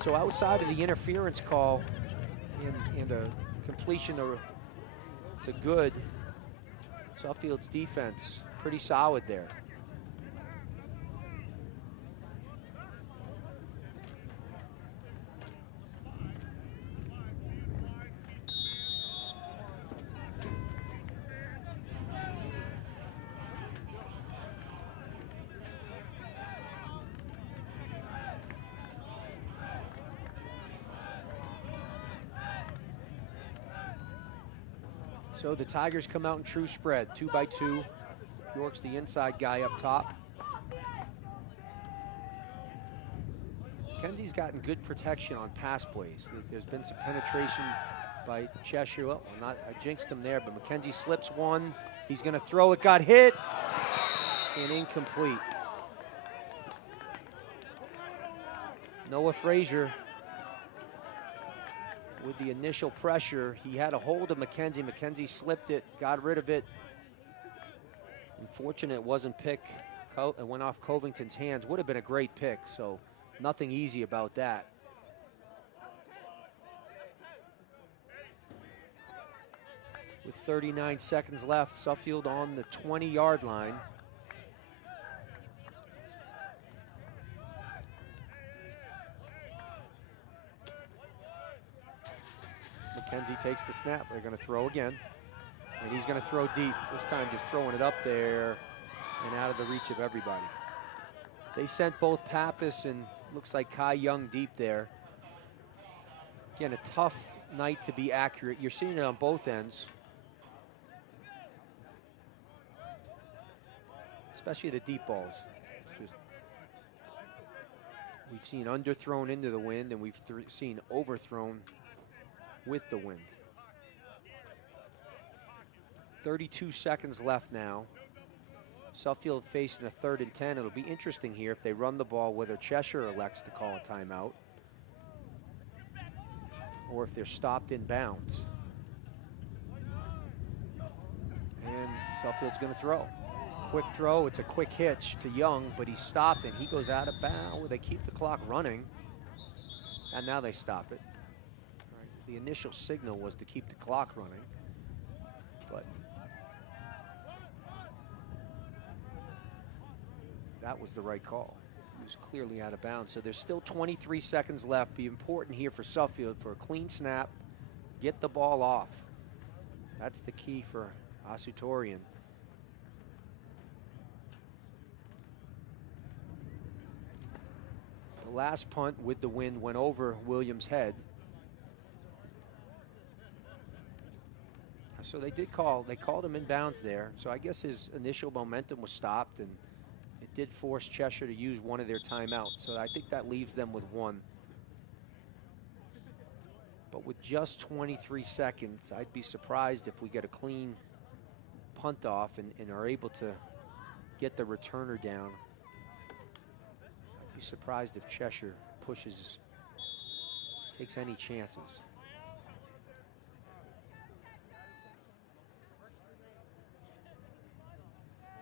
So outside of the interference call and a completion to good, Suffield's defense pretty solid there. So the Tigers come out in true spread, 2x2. York's the inside guy up top. Mackenzie's gotten good protection on pass plays. There's been some penetration by Cheshire. Well, I jinxed him there, but Mackenzie slips one. He's going to throw it, got hit, and incomplete. Noah Frazier, with the initial pressure, he had a hold of Mackenzie. Mackenzie slipped it, got rid of it. Unfortunate it wasn't picked. It went off Covington's hands. Would have been a great pick, so nothing easy about that. With 39 seconds left, Suffield on the 20-yard line. Mackenzie takes the snap. They're going to throw again. And he's going to throw deep. This time just throwing it up there and out of the reach of everybody. They sent both Pappas and looks like Kai Young deep there. Again, a tough night to be accurate. You're seeing it on both ends. especially the deep balls. It's just, we've seen underthrown into the wind, and we've seen overthrown with the wind. 32 seconds left now. Suffield facing a 3rd and 10. It'll be interesting here if they run the ball, whether Cheshire elects to call a timeout or if they're stopped in bounds. And Suffield's going to throw. Quick throw, it's a quick hitch to Young, but he's stopped and he goes out of bounds. They keep the clock running, and now they stop it. Right. The initial signal was to keep the clock running, but that was the right call. He was clearly out of bounds. So there's still 23 seconds left. Be important here for Suffield for a clean snap, get the ball off. That's the key for Asutorian. The last punt with the wind went over Williams' head. So they called him in bounds there. So I guess his initial momentum was stopped, and it did force Cheshire to use one of their timeouts. So I think that leaves them with one. But with just 23 seconds, I'd be surprised if we get a clean punt off and are able to get the returner down. I'd be surprised if Cheshire takes any chances.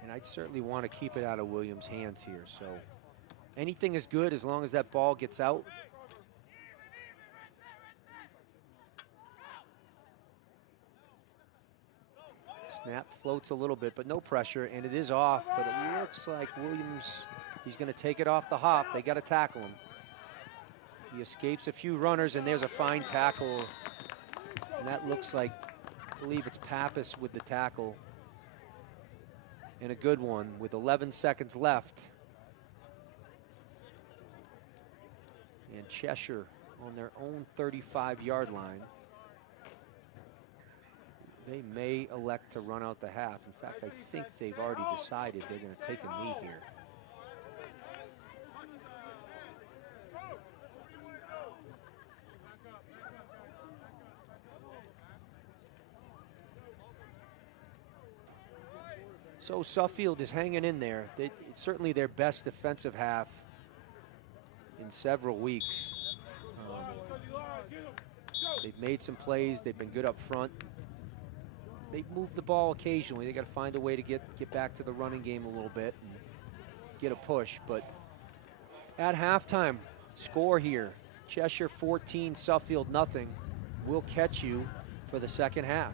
And I'd certainly want to keep it out of Williams' hands here. So anything is good as long as that ball gets out. Snap floats a little bit, but no pressure, and it is off, but it looks like Williams, he's going to take it off the hop. They got to tackle him. He escapes a few runners, and there's a fine tackle. And that looks like, I believe it's Pappas with the tackle. And a good one with 11 seconds left. And Cheshire on their own 35-yard line. They may elect to run out the half. In fact, I think they've already decided they're going to take a knee here. So Suffield is hanging in there. It's certainly their best defensive half in several weeks. They've made some plays. They've been good up front. They've moved the ball occasionally. They got to find a way to get back to the running game a little bit and get a push. But at halftime, score here: Cheshire 14, Suffield nothing. We'll catch you for the second half.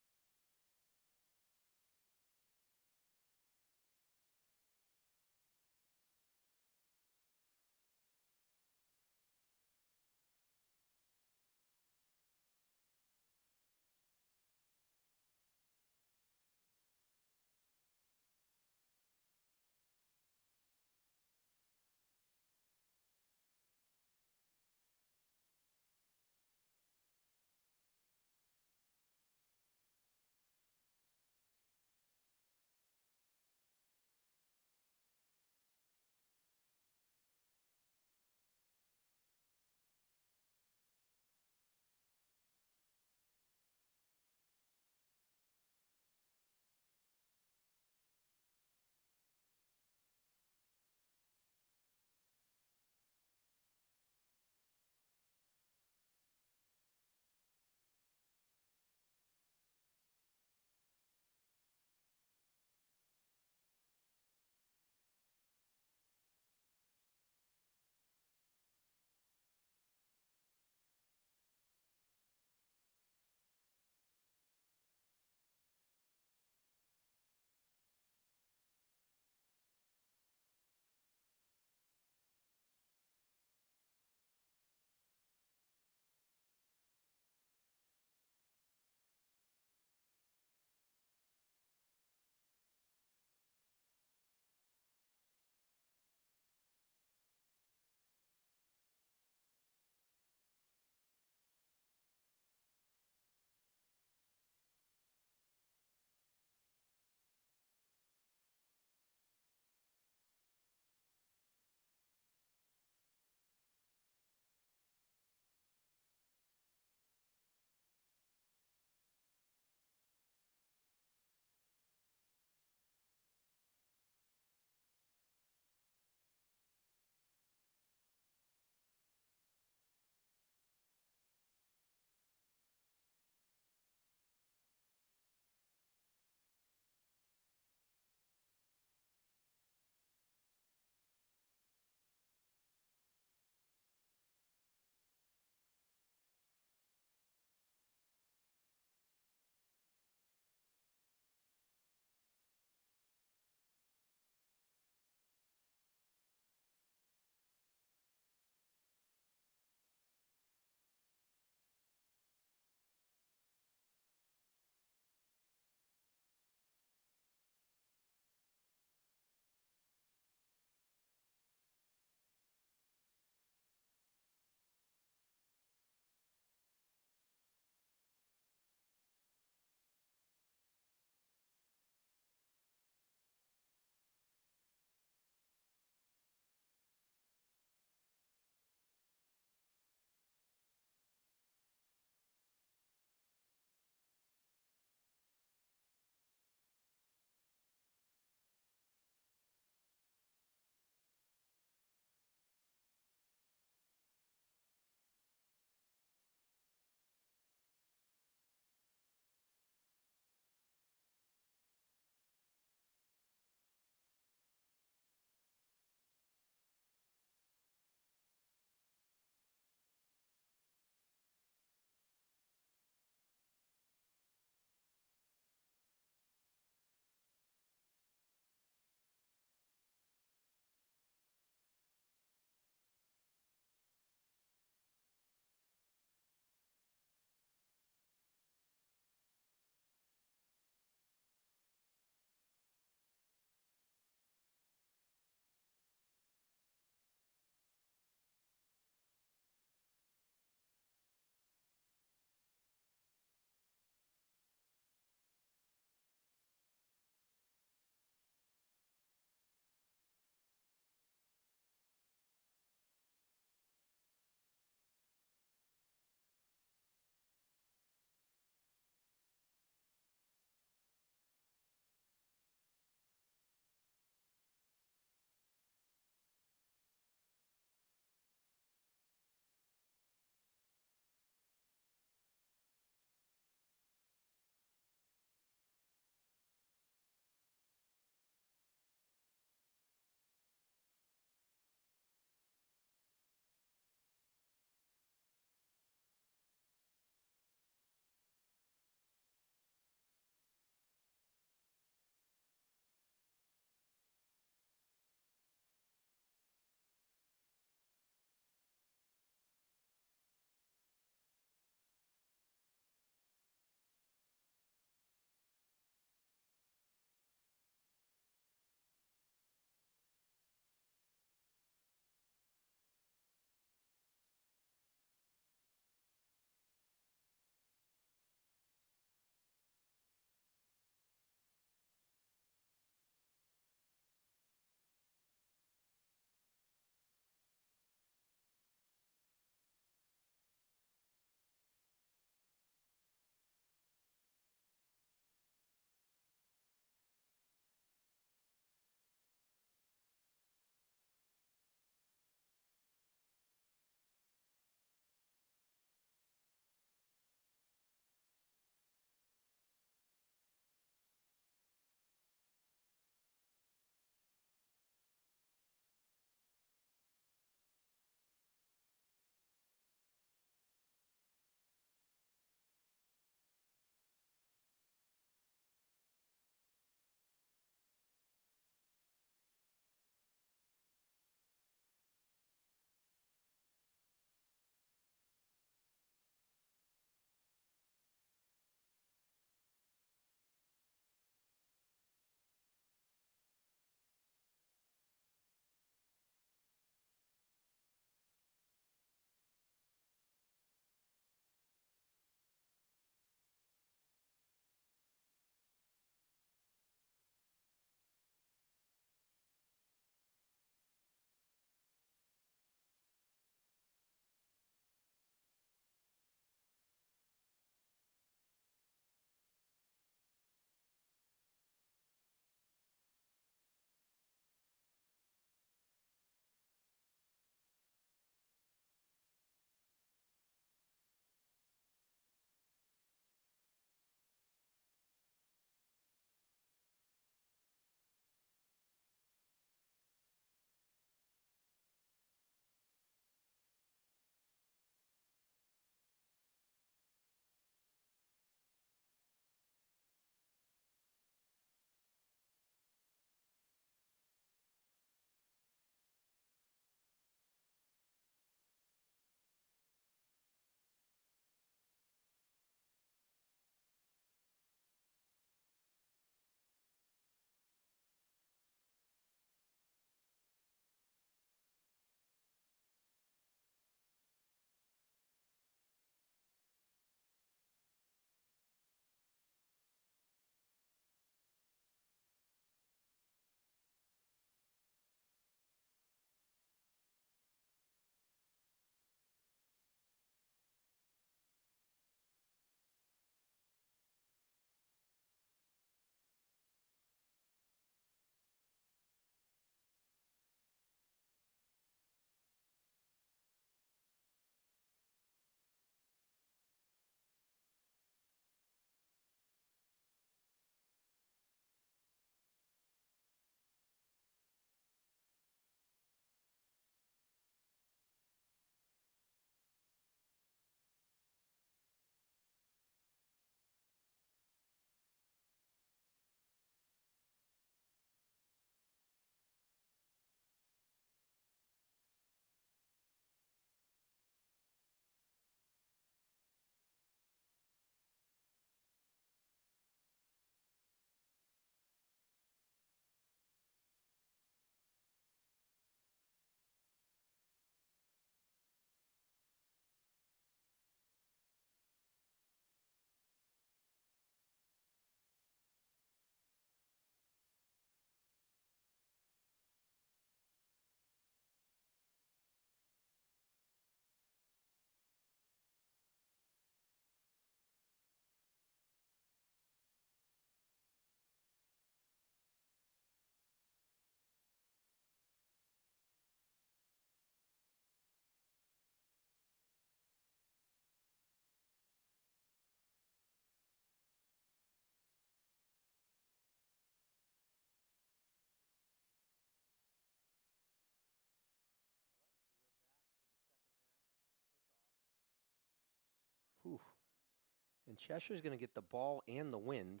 Cheshire's going to get the ball and the wind.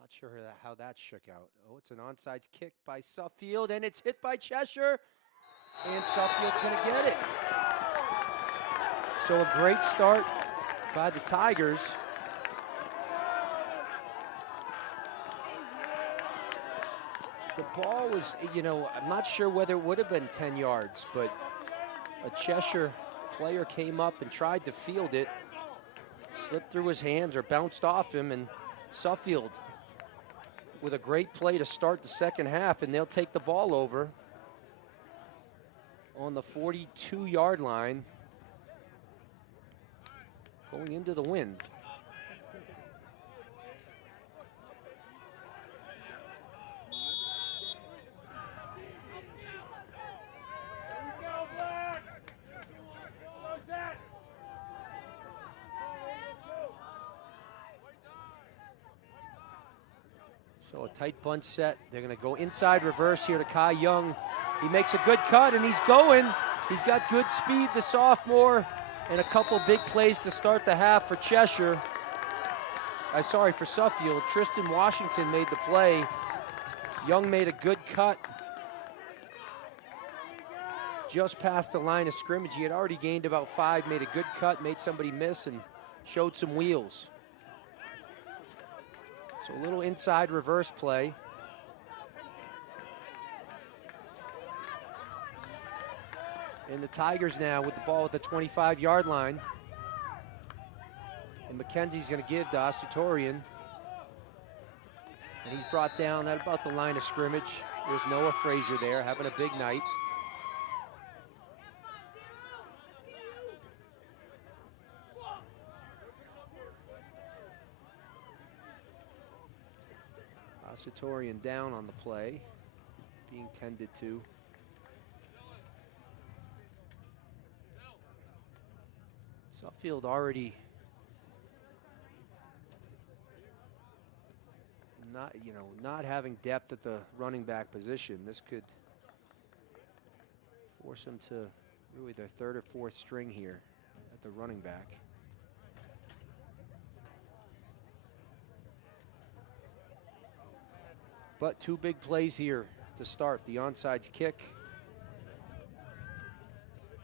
Not sure how that shook out. Oh, it's an onside kick by Suffield, and it's hit by Cheshire, and Suffield's going to get it. So a great start by the Tigers. The ball was, I'm not sure whether it would have been 10 yards, but a Cheshire player came up and tried to field it, slipped through his hands or bounced off him, and Suffield with a great play to start the second half, and they'll take the ball over on the 42-yard line, going into the wind. So a tight bunch set. They're going to go inside reverse here to Kai Young. He makes a good cut, and he's going. He's got good speed, the sophomore, and a couple big plays to start the half for Cheshire. For Suffield. Tristan Washington made the play. Young made a good cut just past the line of scrimmage. He had already gained about 5, made a good cut, made somebody miss, and showed some wheels. So a little inside reverse play. And the Tigers now with the ball at the 25-yard line. And McKenzie's going to give to Asatorian. And he's brought down at about the line of scrimmage. There's Noah Frazier there having a big night. Asatorian down on the play, being tended to. Suffield already not having depth at the running back position. This could force them to really their third or fourth string here at the running back. But 2 big plays here to start. The onside kick,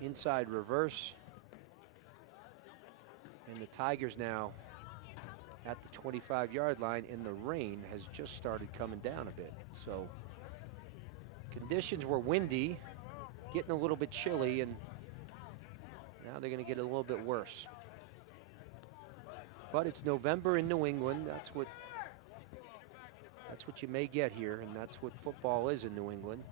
inside reverse, and the Tigers now at the 25-yard line, and the rain has just started coming down a bit. So conditions were windy, getting a little bit chilly, and now they're going to get a little bit worse. But it's November in New England. That's what you may get here, and that's what football is in New England.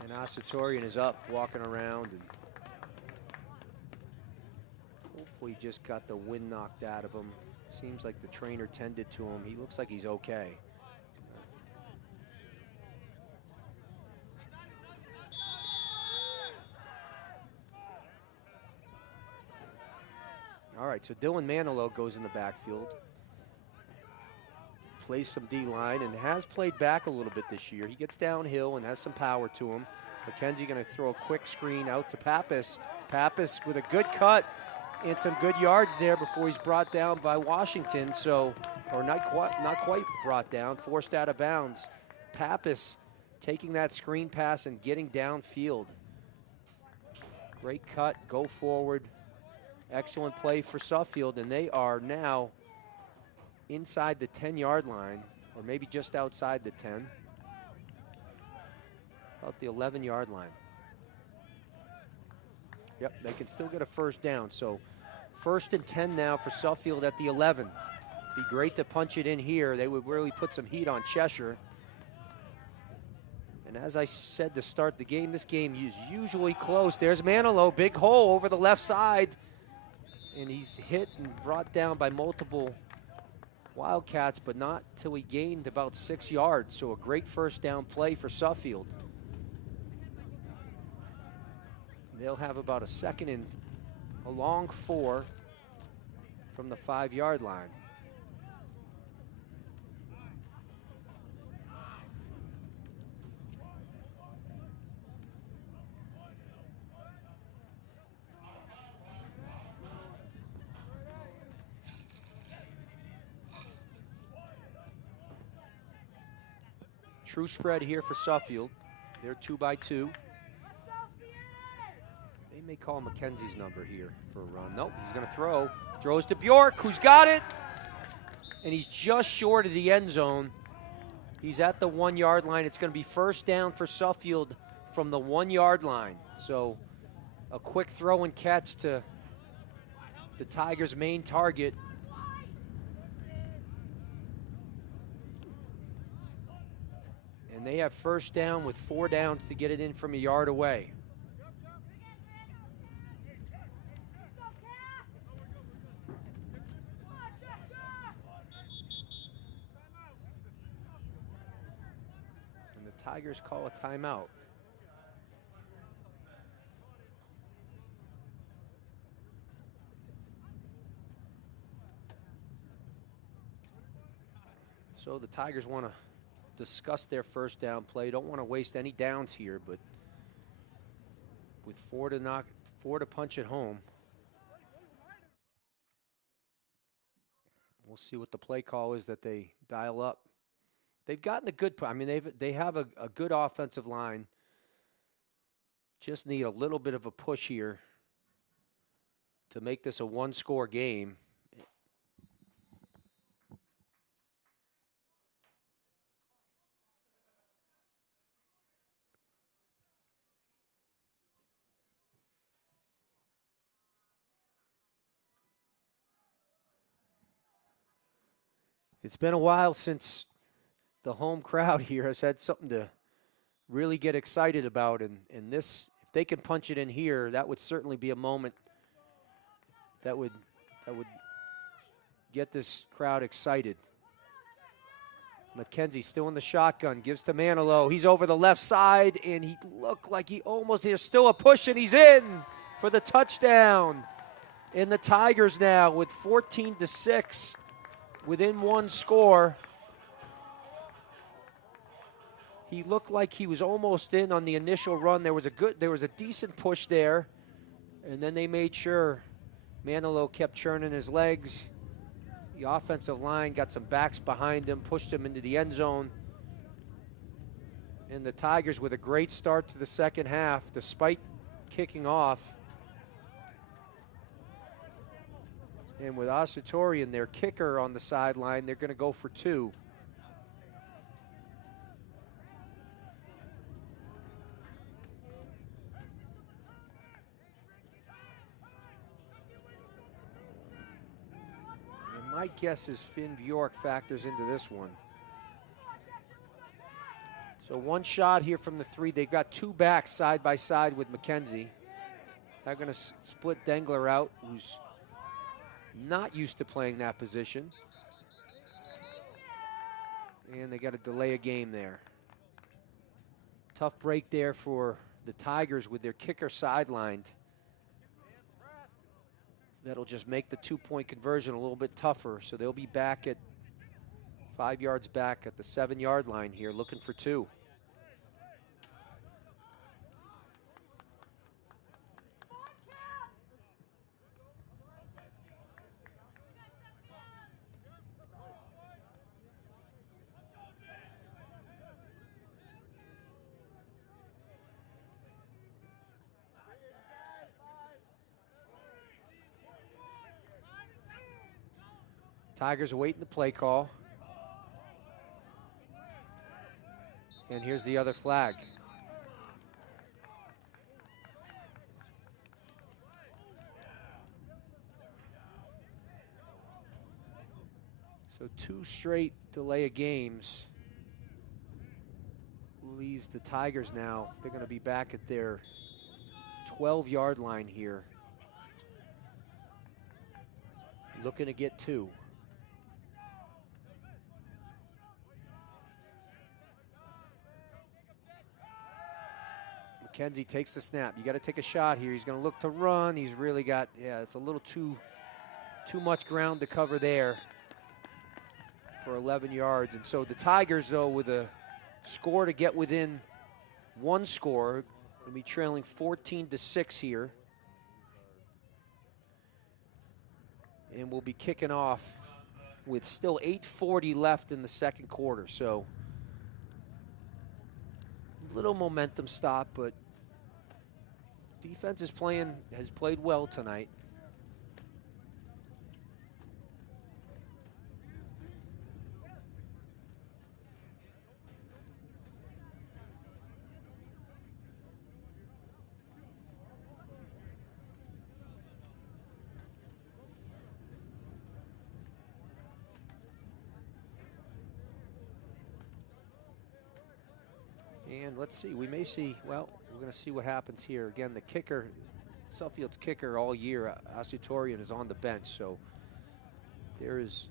And Asatorian is up, walking around, and hopefully just got the wind knocked out of him. Seems like the trainer tended to him. He looks like he's okay. All right, so Dylan Manilow goes in the backfield. Plays some D-line and has played back a little bit this year. He gets downhill and has some power to him. McKenzie going to throw a quick screen out to Pappas. Pappas with a good cut and some good yards there before he's brought down by Washington. So, or not quite brought down, forced out of bounds. Pappas taking that screen pass and getting downfield. Great cut, go forward. Excellent play for Suffield, and they are now inside the 10-yard line, or maybe just outside the 10. About the 11-yard line. Yep, they can still get a first down. So 1st and 10 now for Suffield at the 11. Be great to punch it in here. They would really put some heat on Cheshire. And as I said to start the game, this game is usually close. There's Manilow, big hole over the left side. And he's hit and brought down by multiple Wildcats, but not till he gained about 6 yards. So a great first down play for Suffield. They'll have about a second and a long 4 from the 5-yard line. True spread here for Suffield. They're 2-by-2. They may call McKenzie's number here for a run. Nope, he's going to throw. Throws to Bjork, who's got it. And he's just short of the end zone. He's at the 1-yard line. It's going to be first down for Suffield from the 1-yard line. So a quick throw and catch to the Tigers' main target. And they have first down with 4 downs to get it in from a yard away. And the Tigers call a timeout. So the Tigers want to discuss their first down play. Don't want to waste any downs here, but with 4 to punch it home, we'll see what the play call is that they dial up. They've gotten a good, I mean, they have a good offensive line. Just need a little bit of a push here to make this a 1-score game. It's been a while since the home crowd here has had something to really get excited about, and this, if they can punch it in here, that would certainly be a moment that would get this crowd excited. McKenzie still in the shotgun, gives to Manilow. He's over the left side, and he looked like he almost, there's still a push, and he's in for the touchdown. And the Tigers now with 14-6. Within 1 score. He looked like he was almost in on the initial run. There was a decent push there, and then they made sure Manilow kept churning his legs. The offensive line got some backs behind him, pushed him into the end zone. And the Tigers with a great start to the second half, despite kicking off. And with Asatorian, their kicker, on the sideline, they're going to go for 2. And my guess is Finn Bjork factors into this one. So 1 shot here from the 3. They've got 2 backs side by side with McKenzie. They're going to split Dengler out, who's not used to playing that position. And they got to delay a game there. Tough break there for the Tigers with their kicker sidelined. That'll just make the 2-point conversion a little bit tougher. So they'll be back at 5 yards back at the 7-yard line here, looking for 2. Tigers awaiting the play call. And here's the other flag. So 2 straight delay of games leaves the Tigers now. They're going to be back at their 12-yard line here. Looking to get 2. McKenzie takes the snap. You got to take a shot here. He's going to look to run. He's really got, yeah, it's a little too much ground to cover there for 11 yards. And so the Tigers, though, with a score to get within one score, going to be trailing 14-6 here. And we'll be kicking off with still 8:40 left in the second quarter. So a little momentum stop, but defense has played well tonight. And let's see, we may see, well, we're going to see what happens here. Again, the kicker, Suffield's kicker all year, Asutorian, is on the bench, so there is,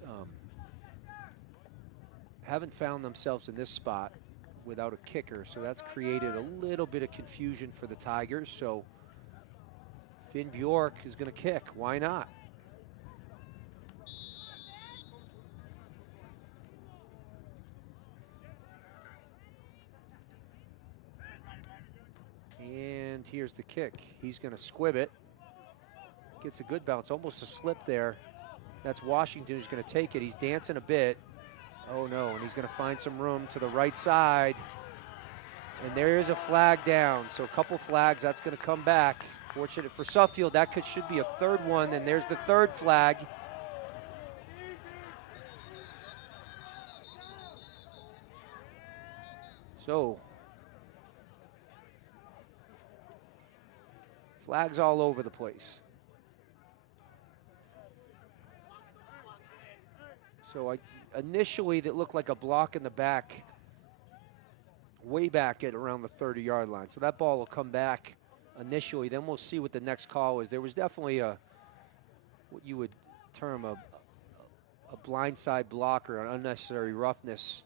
haven't found themselves in this spot without a kicker, so that's created a little bit of confusion for the Tigers. So Finn Bjork is going to kick. Why not? And here's the kick. He's going to squib it. Gets a good bounce, almost a slip there. That's Washington who's going to take it. He's dancing a bit. Oh no, and he's going to find some room to the right side. And there is a flag down. So a couple flags, that's going to come back. Fortunate for Suffield, that should be a third one, and there's the third flag. So flags all over the place. So initially that looked like a block in the back, way back at around the 30-yard line. So that ball will come back initially. Then we'll see what the next call is. There was definitely what you would term a blindside block or an unnecessary roughness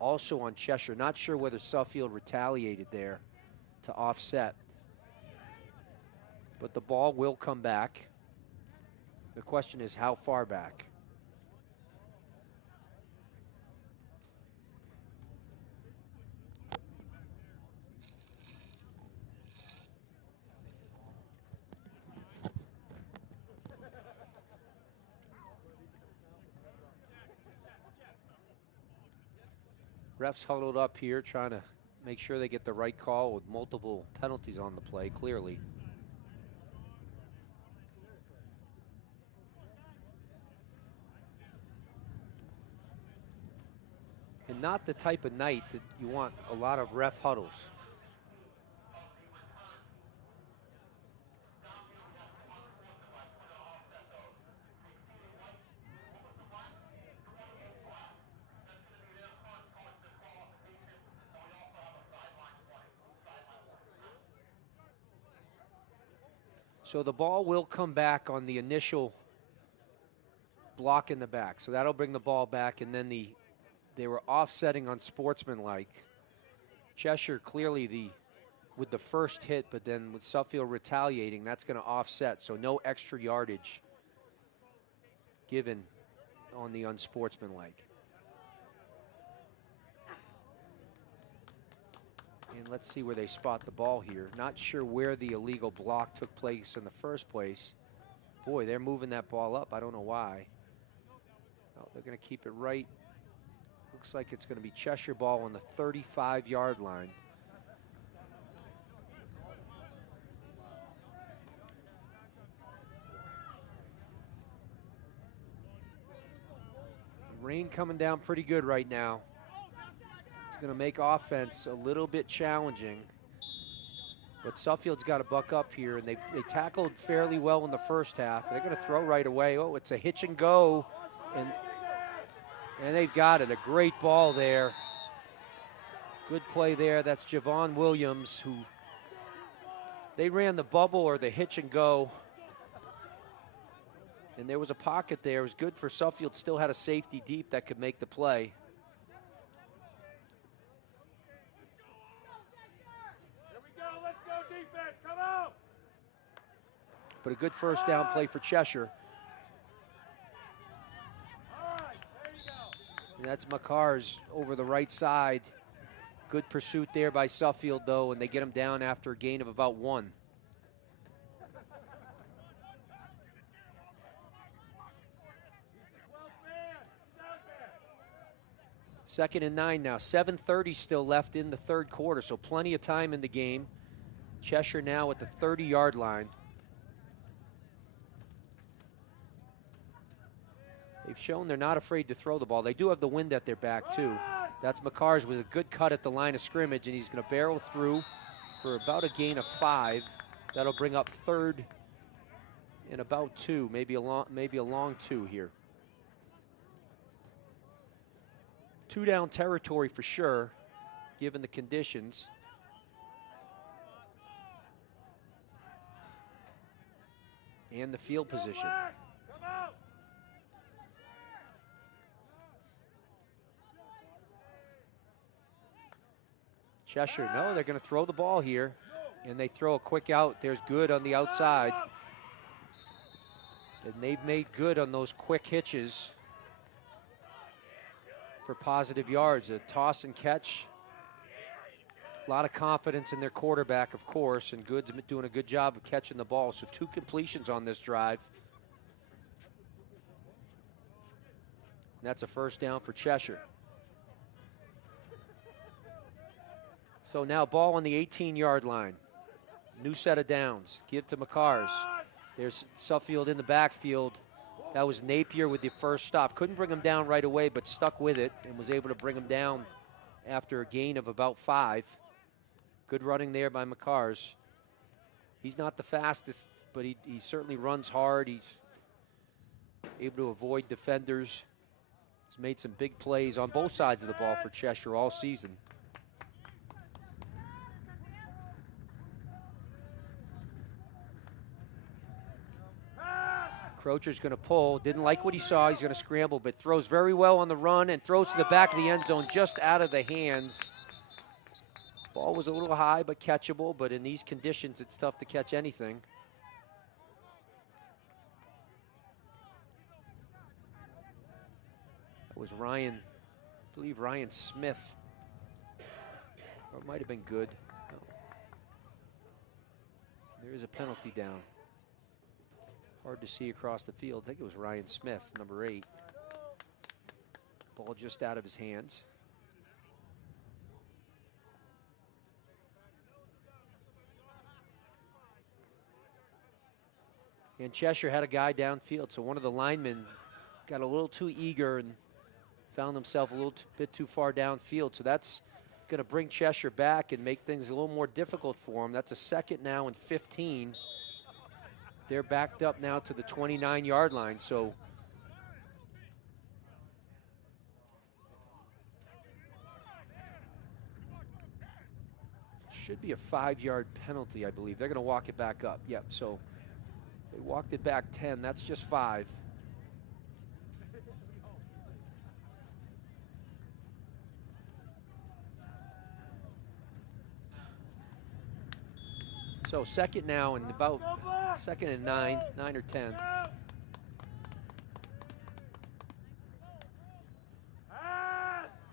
also on Cheshire. Not sure whether Suffield retaliated there to offset. But the ball will come back. The question is how far back? Refs huddled up here trying to make sure they get the right call with multiple penalties on the play, clearly. And not the type of night that you want a lot of ref huddles. So the ball will come back on the initial block in the back. So that'll bring the ball back, and then they were offsetting on sportsmanlike. Cheshire clearly with the first hit, but then with Suffield retaliating, that's going to offset. So no extra yardage given on the unsportsmanlike. And let's see where they spot the ball here. Not sure where the illegal block took place in the first place. Boy, they're moving that ball up. I don't know why. Oh, they're going to keep it right. Looks like it's going to be Cheshire ball on the 35-yard line. Rain coming down pretty good right now. It's going to make offense a little bit challenging. But Suffield's got to buck up here, and they tackled fairly well in the first half. They're going to throw right away. Oh, it's a hitch and go, and they've got it. A great ball there. Good play there. That's Javon Williams, who they ran the bubble or the hitch and go. And there was a pocket there. It was good for Suffield. Still had a safety deep that could make the play. but a good first down play for Cheshire. And that's McCars over the right side. Good pursuit there by Suffield, though, and they get him down after a gain of about 1. Second and 9 now. 7:30 still left in the third quarter, so plenty of time in the game. Cheshire now at the 30-yard line. They've shown they're not afraid to throw the ball. They do have the wind at their back, too. That's McCars with a good cut at the line of scrimmage, and he's going to barrel through for about a gain of 5. That'll bring up third and about 2, maybe a long 2 here. 2-down territory for sure, given the conditions. And the field position. Cheshire, no, they're going to throw the ball here, and they throw a quick out. There's Good on the outside. And they've made good on those quick hitches for positive yards. A toss and catch. A lot of confidence in their quarterback, of course, and Good's doing a good job of catching the ball. So 2 completions on this drive. And that's a first down for Cheshire. So now ball on the 18-yard line. New set of downs. Give to McCars. There's Suffield in the backfield. That was Napier with the first stop. Couldn't bring him down right away, but stuck with it and was able to bring him down after a gain of about 5. Good running there by McCars. He's not the fastest, but he certainly runs hard. He's able to avoid defenders. He's made some big plays on both sides of the ball for Cheshire all season. Crocher's going to pull. Didn't like what he saw. He's going to scramble, but throws very well on the run and throws to the back of the end zone, just out of the hands. Ball was a little high, but catchable. But in these conditions, it's tough to catch anything. That was Ryan, I believe Ryan Smith. Or it might have been Good. No. There is a penalty down. Hard to see across the field. I think it was Ryan Smith, number 8. Ball just out of his hands. And Cheshire had a guy downfield, so one of the linemen got a little too eager and found himself a little bit too far downfield. So that's going to bring Cheshire back and make things a little more difficult for him. That's a second now and 15. They're backed up now to the 29-yard line, so should be a 5-yard penalty, I believe. They're going to walk it back up. Yep, so they walked it back 10. That's just 5. So second now and about second and 9 or 10.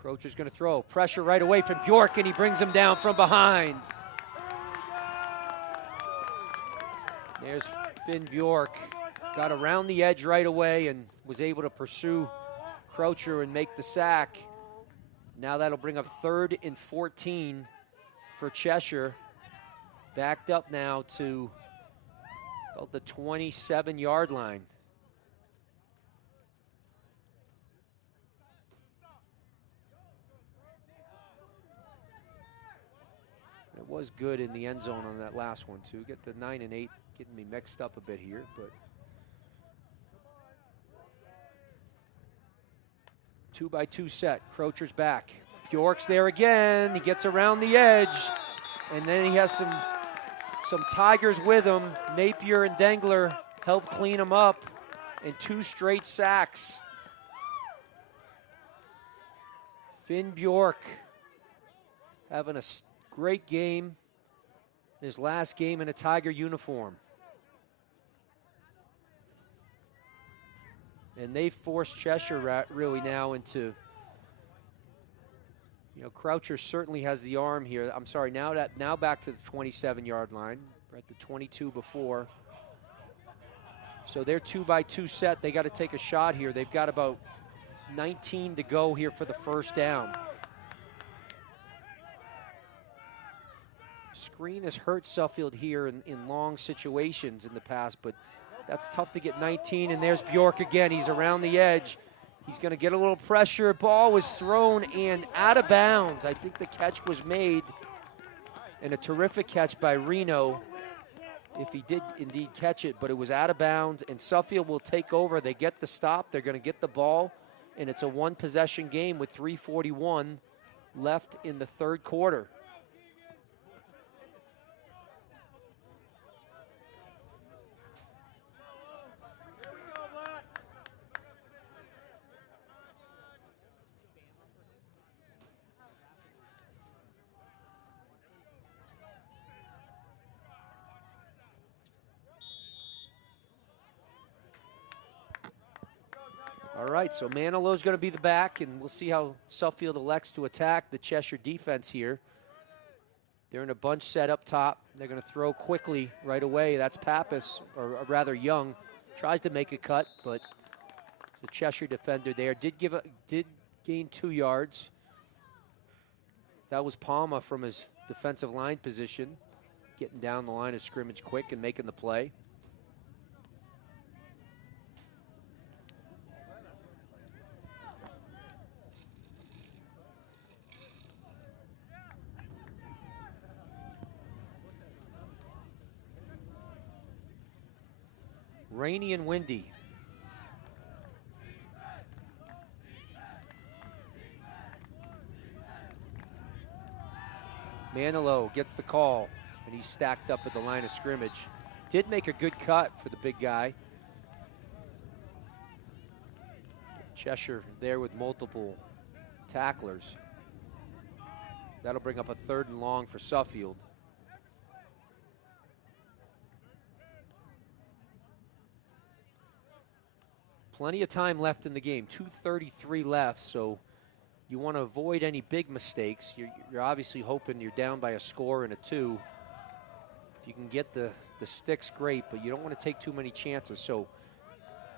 Crocher's going to throw. Pressure right away from Bjork, and he brings him down from behind. There's Finn Bjork. Got around the edge right away and was able to pursue Crocher and make the sack. Now that'll bring up 3rd and 14 for Cheshire. Backed up now to about the 27-yard line. It was Good in the end zone on that last one, too. Get the 9 and 8 getting me mixed up a bit here, but 2-by-2 set. Crocher's back. Bjork's there again. He gets around the edge, and then he has some Tigers with him. Napier and Dengler help clean him up, and 2 straight sacks. Finn Bjork having a great game, his last game in a Tiger uniform. And they forced Cheshire really now into, Croucher certainly has the arm here. I'm sorry, now back to the 27-yard line. We're at the 22 before. So they're 2-by-2 set. They got to take a shot here. They've got about 19 to go here for the first down. Screen has hurt Suffield here in long situations in the past, but that's tough to get 19, and there's Bjork again. He's around the edge. He's going to get a little pressure. Ball was thrown and out of bounds. I think the catch was made, and a terrific catch by Reno, if he did indeed catch it, but it was out of bounds, and Suffield will take over. They get the stop. They're going to get the ball, and it's a one-possession game with 3:41 left in the third quarter. All right, so Manilow's going to be the back, and we'll see how Suffield elects to attack the Cheshire defense here. They're in a bunch set up top. They're going to throw quickly right away. That's Pappas, or rather Young, tries to make a cut, but the Cheshire defender there did gain 2 yards. That was Palma from his defensive line position, getting down the line of scrimmage quick and making the play. Rainy and windy. Manilow gets the call, and he's stacked up at the line of scrimmage. Did make a good cut for the big guy. Cheshire there with multiple tacklers. That'll bring up a 3rd and long for Suffield. Plenty of time left in the game, 2:33 left, so you want to avoid any big mistakes. You're obviously hoping you're down by a score and a 2. If you can get the sticks, great, but you don't want to take too many chances. So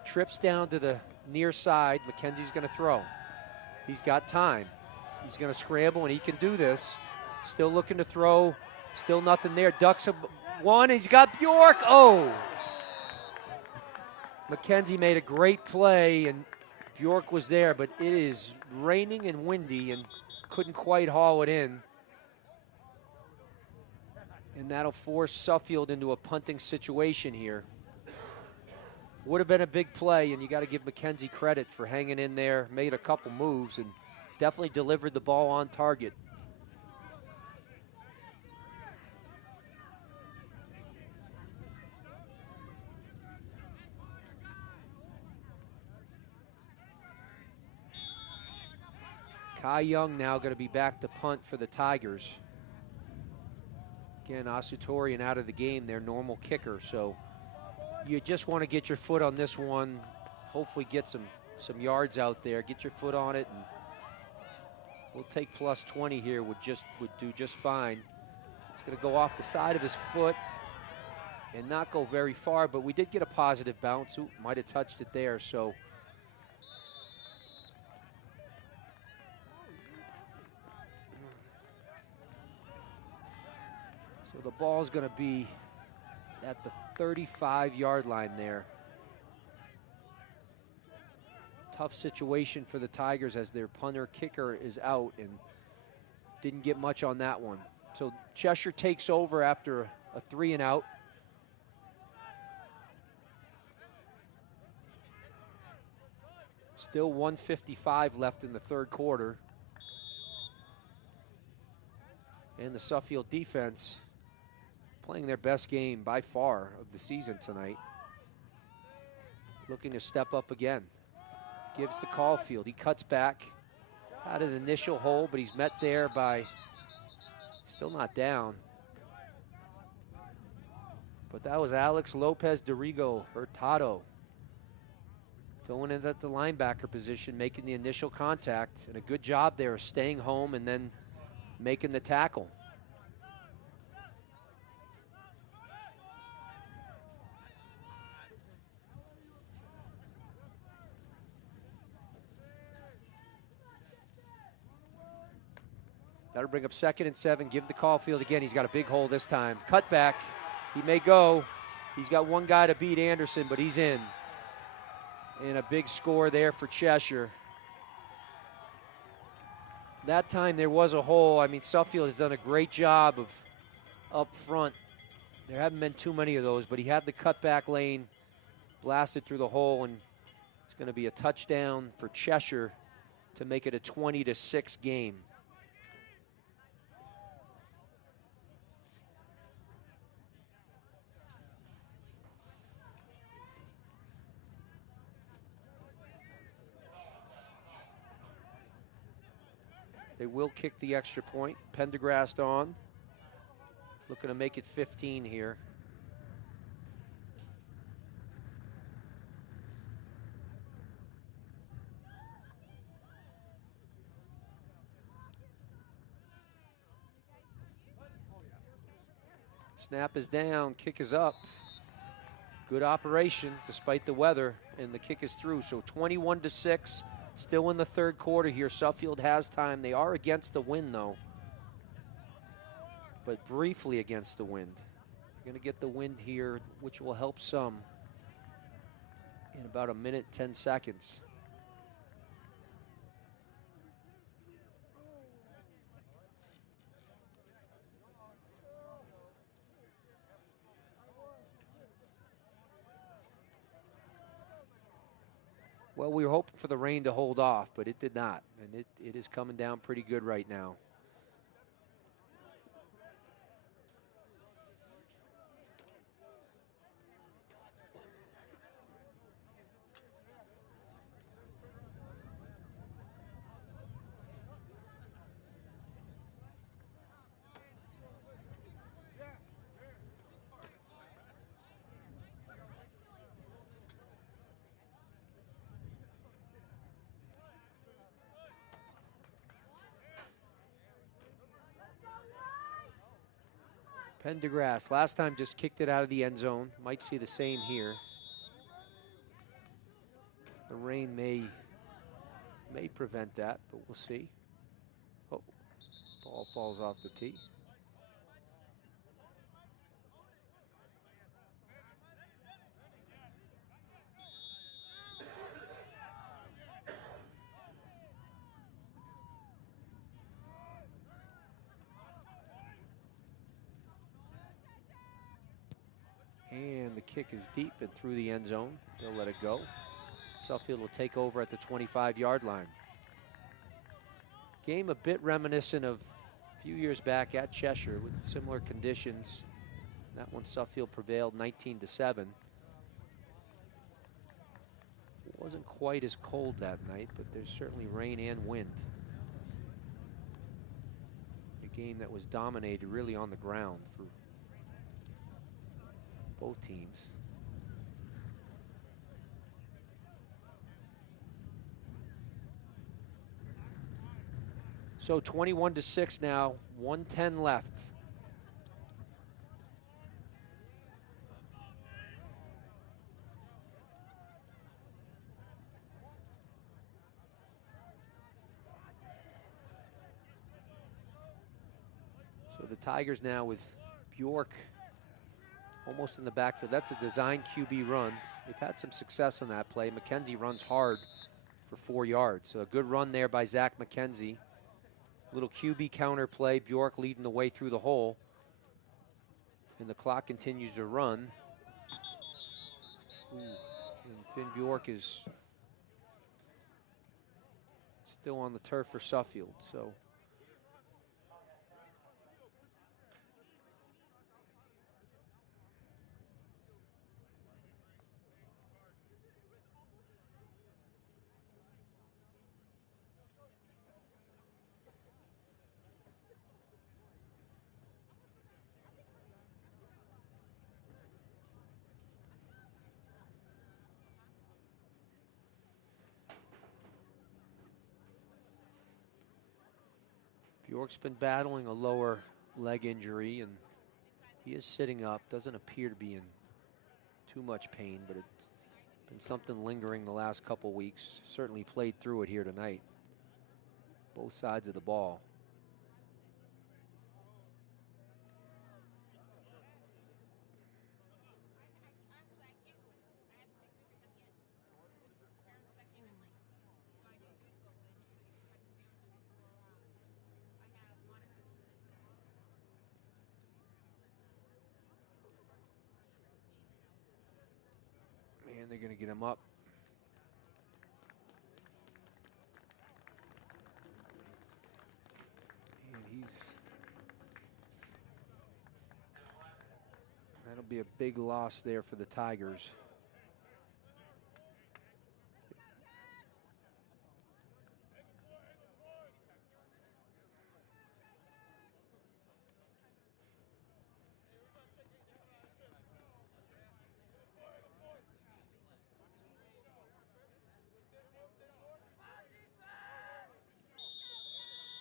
trips down to the near side. McKenzie's going to throw. He's got time. He's going to scramble, and he can do this. Still looking to throw. Still nothing there. Ducks one. He's got Bjork. Oh! McKenzie made a great play, and Bjork was there, but it is raining and windy and couldn't quite haul it in. And that'll force Suffield into a punting situation here. Would have been a big play, and you got to give McKenzie credit for hanging in there, made a couple moves, and definitely delivered the ball on target. Kai Young now going to be back to punt for the Tigers. Again, Asutorian out of the game, their normal kicker. So you just want to get your foot on this one, hopefully get some yards out there, get your foot on it, and we'll take plus 20 here, would do just fine. It's going to go off the side of his foot and not go very far, but we did get a positive bounce. Ooh, might have touched it there, so. So the ball's going to be at the 35-yard line there. Tough situation for the Tigers as their punter kicker is out and didn't get much on that one. So Cheshire takes over after a 3-and-out. Still 1:55 left in the third quarter. And the Suffield defense playing their best game by far of the season tonight. Looking to step up again. Gives to Caulfield. He cuts back. Had an initial hole, but he's met there by, still not down. But that was Alex Lopez Dorigo Hurtado Going in at the linebacker position, making the initial contact, and a good job there of staying home and then making the tackle. That'll bring up 2nd and 7. Give it to Caulfield again. He's got a big hole this time. Cut back. He may go. He's got one guy to beat Anderson, but he's in. And a big score there for Cheshire. That time there was a hole. I mean, Suffield has done a great job of up front. There haven't been too many of those, but he had the cutback lane, blasted through the hole, and it's going to be a touchdown for Cheshire to make it a 20-6 game. They will kick the extra point. Pendergrast on. Looking to make it 15 here. Snap is down, kick is up. Good operation despite the weather, and the kick is through. So 21-6, still in the third quarter here. Suffield has time. They are against the wind though, but briefly against the wind. They're gonna get the wind here, which will help some in about a minute, 10 seconds. Well, we were hoping for the rain to hold off, but it did not. And it is coming down pretty good right now. Pendergrast, last time just kicked it out of the end zone. Might see the same here. The rain may prevent that, but we'll see. Oh, ball falls off the tee. And the kick is deep and through the end zone. They'll let it go. Suffield will take over at the 25-yard line. Game a bit reminiscent of a few years back at Cheshire with similar conditions. That one Suffield prevailed 19-7. It wasn't quite as cold that night, but there's certainly rain and wind. A game that was dominated really on the ground for both teams. So 21-6 now, 1:10 left. So the Tigers now with Bjork almost in the backfield. That's a design QB run. They've had some success on that play. McKenzie runs hard for 4 yards. So a good run there by Zach McKenzie. Little QB counter play. Bjork leading the way through the hole. And the clock continues to run. Ooh, and Finn Bjork is still on the turf for Suffield. So Bjork's been battling a lower leg injury, and he is sitting up. Doesn't appear to be in too much pain, but it's been something lingering the last couple weeks. Certainly played through it here tonight. Both sides of the ball. Man, they're going to get him up. And that'll be a big loss there for the Tigers.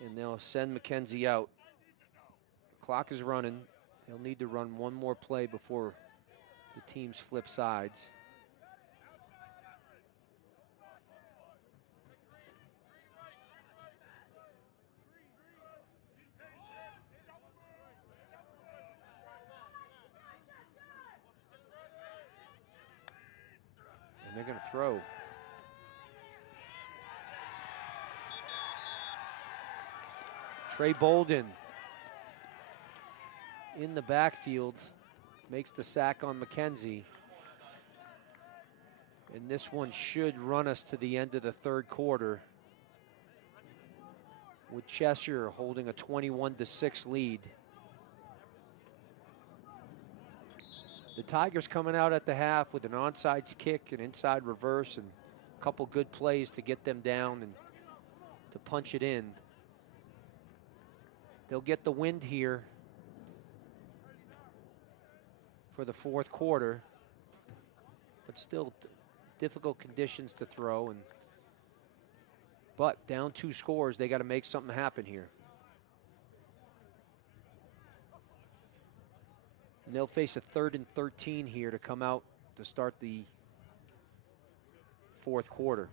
And they'll send McKenzie out. The clock is running. They'll need to run one more play before the teams flip sides. And they're going to throw. Trey Bolden in the backfield makes the sack on McKenzie. And this one should run us to the end of the third quarter, with Cheshire holding a 21-6 lead. The Tigers coming out at the half with an onside kick, an inside reverse, and a couple good plays to get them down and to punch it in. They'll get the wind here for the fourth quarter, but still difficult conditions to throw. But down 2 scores, they got to make something happen here. And they'll face a 3rd and 13 here to come out to start the fourth quarter.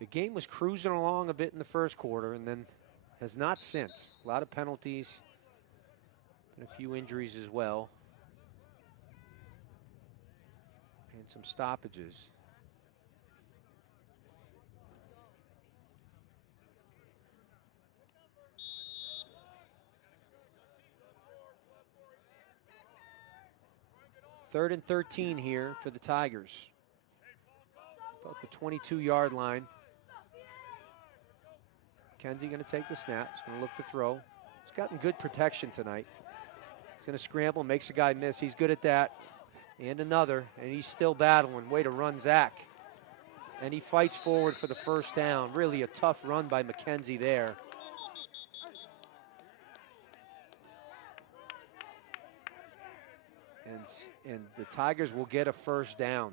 The game was cruising along a bit in the first quarter and then has not since. A lot of penalties and a few injuries as well. And some stoppages. Third and 13 here for the Tigers. About the 22-yard line. McKenzie going to take the snap. He's going to look to throw. He's gotten good protection tonight. He's going to scramble, makes a guy miss. He's good at that. And another, and he's still battling. Way to run, Zach. And he fights forward for the first down. Really a tough run by McKenzie there. And the Tigers will get a first down.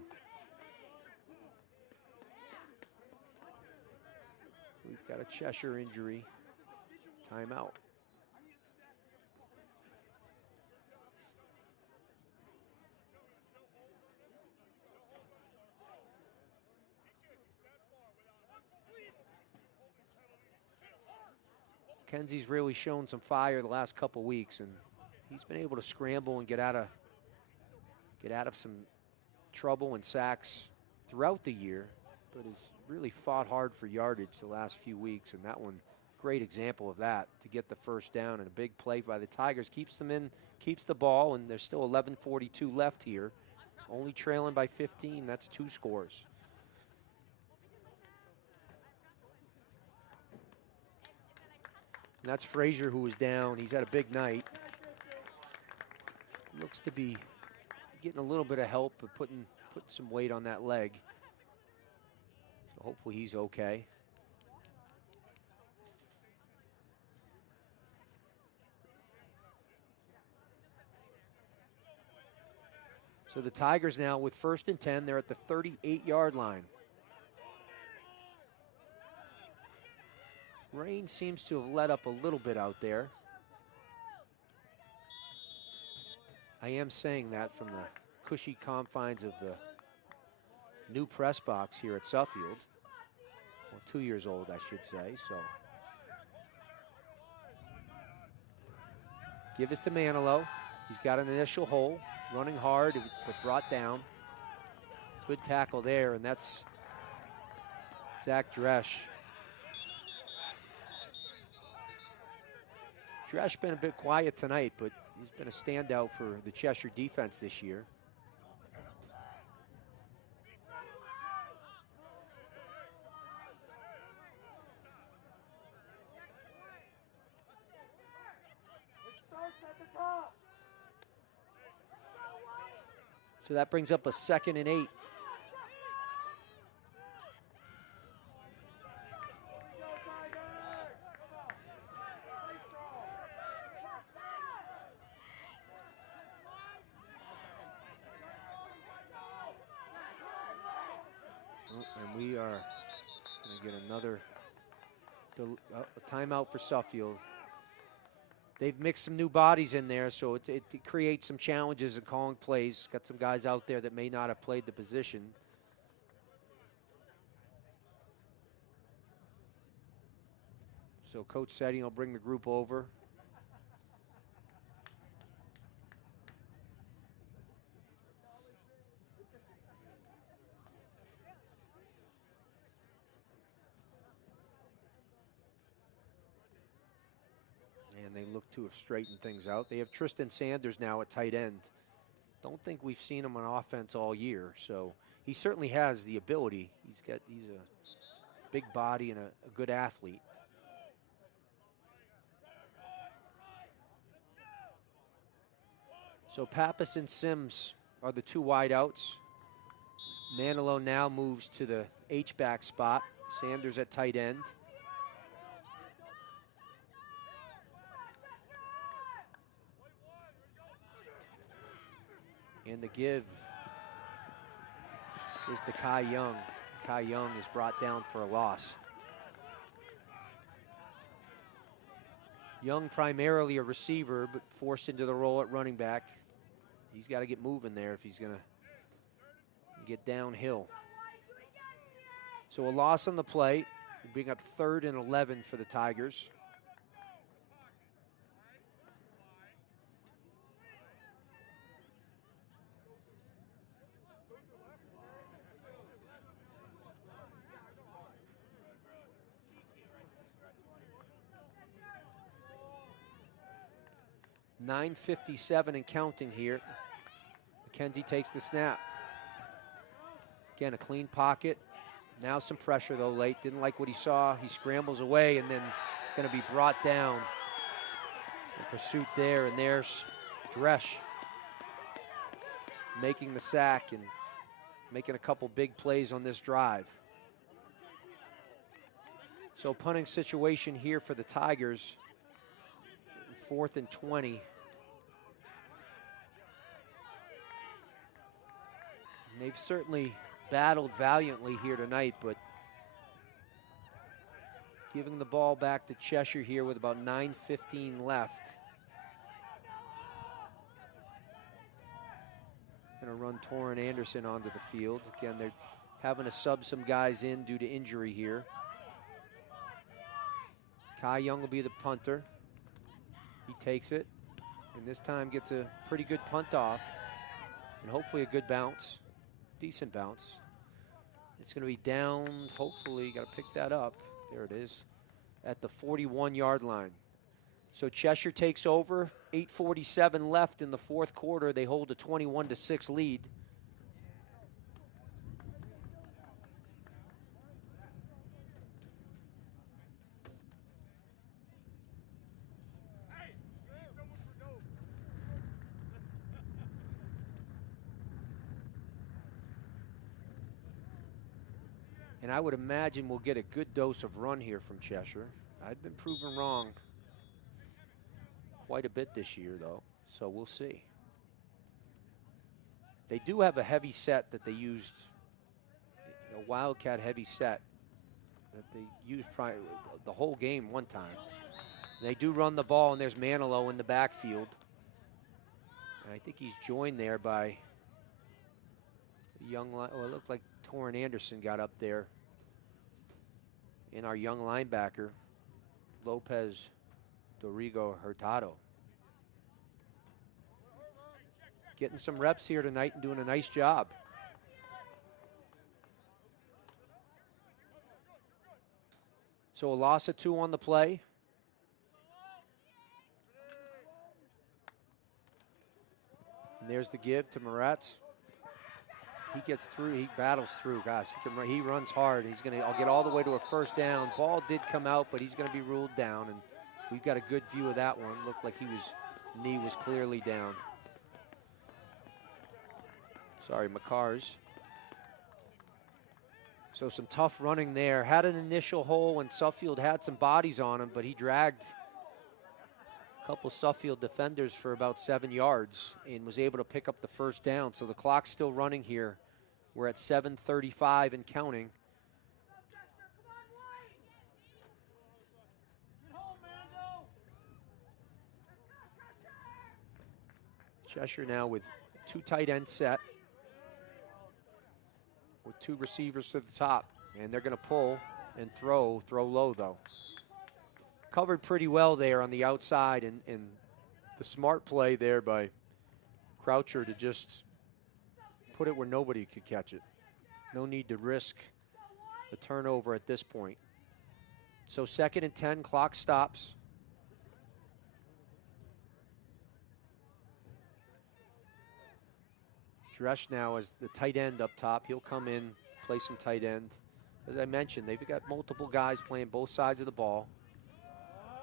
We've got a Cheshire injury. Timeout. Kenzie's really shown some fire the last couple weeks, and he's been able to scramble and get out of some trouble and sacks throughout the year, but has really fought hard for yardage the last few weeks, and that one, great example of that, to get the first down, and a big play by the Tigers keeps them in, keeps the ball, and there's still 11:42 left here. Only trailing by 15, that's 2 scores. And that's Frazier, who was down. He's had a big night. Looks to be getting a little bit of help, but putting some weight on that leg. So hopefully he's okay. So the Tigers now with 1st and 10. They're at the 38-yard line. Rain seems to have let up a little bit out there. I am saying that from the cushy confines of the new press box here at Suffield. Well, 2 years old, I should say, so. Give us to Manilow. He's got an initial hole, running hard, but brought down. Good tackle there, and that's Zach Dresch. Dresch been a bit quiet tonight, but he's been a standout for the Cheshire defense this year. So that brings up a 2nd and 8. And we are going to get another timeout for Suffield. They've mixed some new bodies in there, so it creates some challenges in calling plays. Got some guys out there that may not have played the position. So Coach Setting will bring the group over. They look to have straightened things out. They have Tristan Sanders now at tight end. Don't think we've seen him on offense all year, so he certainly has the ability. He's a big body and a good athlete. So Pappas and Sims are the 2 wideouts. Manilow now moves to the H-back spot. Sanders at tight end. And the give is to Kai Young. Kai Young is brought down for a loss. Young primarily a receiver, but forced into the role at running back. He's got to get moving there if he's going to get downhill. So a loss on the play, being up 3rd and 11 for the Tigers. .957 and counting here. McKenzie takes the snap. Again, a clean pocket. Now some pressure though late. Didn't like what he saw. He scrambles away and then going to be brought down. In pursuit there, and there's Dresch making the sack and making a couple big plays on this drive. So punting situation here for the Tigers. 4th and 20. And they've certainly battled valiantly here tonight, but giving the ball back to Cheshire here with about 9:15 left. Going to run Torrin Anderson onto the field. Again, they're having to sub some guys in due to injury here. Kai Young will be the punter. He takes it, and this time gets a pretty good punt off, and hopefully a good bounce, decent bounce. It's going to be down, hopefully, got to pick that up. There it is, at the 41-yard line. So Cheshire takes over, 8:47 left in the 4th quarter. They hold a 21-6 lead. And I would imagine we'll get a good dose of run here from Cheshire. I've been proven wrong quite a bit this year, though, so we'll see. They do have a heavy set that they used, a Wildcat heavy set that they used probably the whole game one time. They do run the ball, and there's Manilow in the backfield. And I think he's joined there by a young, it looked like Torrin Anderson got up there. And our young linebacker, Lopez Dorigo Hurtado. Getting some reps here tonight and doing a nice job. So a loss of 2 on the play. And there's the give to Moretz. He gets through, he battles through. Gosh, he runs hard. He's gonna get all the way to a first down. Ball did come out, but he's gonna be ruled down, and we've got a good view of that one. Looked like knee was clearly down. Sorry, McCars. So some tough running there. Had an initial hole when Suffield had some bodies on him, but he dragged a couple Suffield defenders for about 7 yards and was able to pick up the first down. So the clock's still running here. We're at 7:35 and counting. Cheshire now with 2 tight ends set, with 2 receivers to the top, and they're going to pull and throw low though. Covered pretty well there on the outside, and the smart play there by Croucher to just put it where nobody could catch it. No need to risk the turnover at this point. So 2nd and 10, clock stops. Dresch now as the tight end up top. He'll come in, play some tight end. As I mentioned, they've got multiple guys playing both sides of the ball.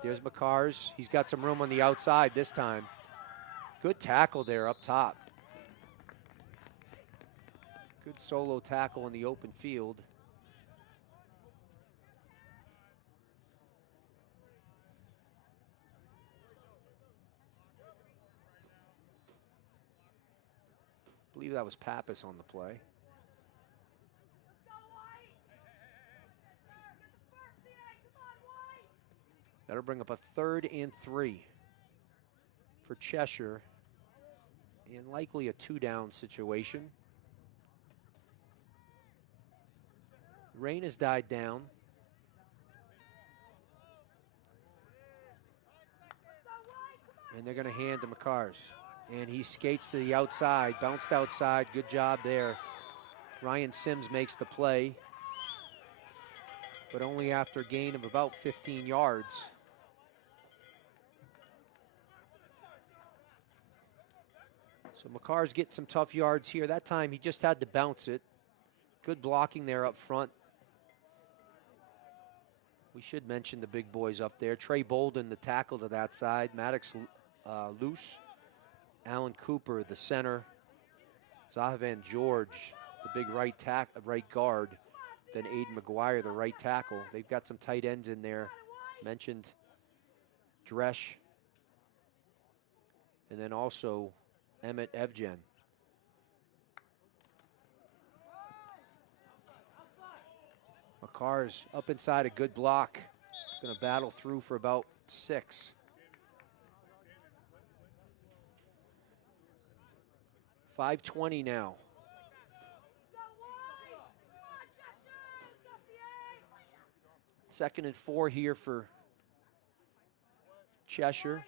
There's McCars. He's got some room on the outside this time. Good tackle there up top. Good solo tackle in the open field. I believe that was Pappas on the play. That'll bring up a 3rd and 3 for Cheshire, and likely a 2-down situation. Rain has died down. And they're going to hand to McCars. And he skates to the outside, bounced outside. Good job there. Ryan Sims makes the play, but only after a gain of about 15 yards. So McCars getting some tough yards here. That time he just had to bounce it. Good blocking there up front. We should mention the big boys up there. Trey Bolden, the tackle to that side. Maddox Luce. Alan Cooper, the center. Zahavan George, the big right guard. Then Aiden McGuire, the right tackle. They've got some tight ends in there. Mentioned Dresch. And then also Emmett Evgen. McCars up inside, a good block. Going to battle through for about 6. 5:20 now. Second and 4 here for Cheshire.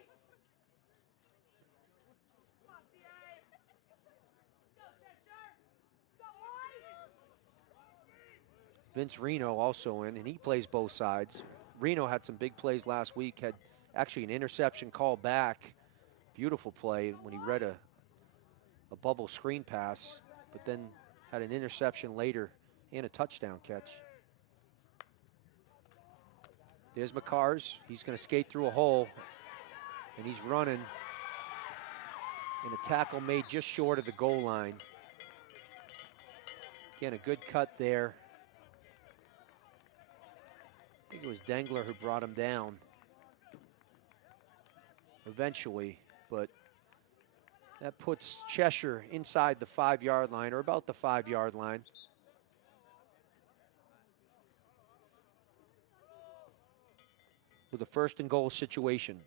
Vince Reno also in, and he plays both sides. Reno had some big plays last week, had actually an interception call back. Beautiful play when he read a bubble screen pass, but then had an interception later and a touchdown catch. There's McCars. He's going to skate through a hole, and he's running. And a tackle made just short of the goal line. Again, a good cut there. think it was Dengler who brought him down eventually, but that puts Cheshire inside the 5-yard line, or about the 5-yard line. With a 1st and goal situation.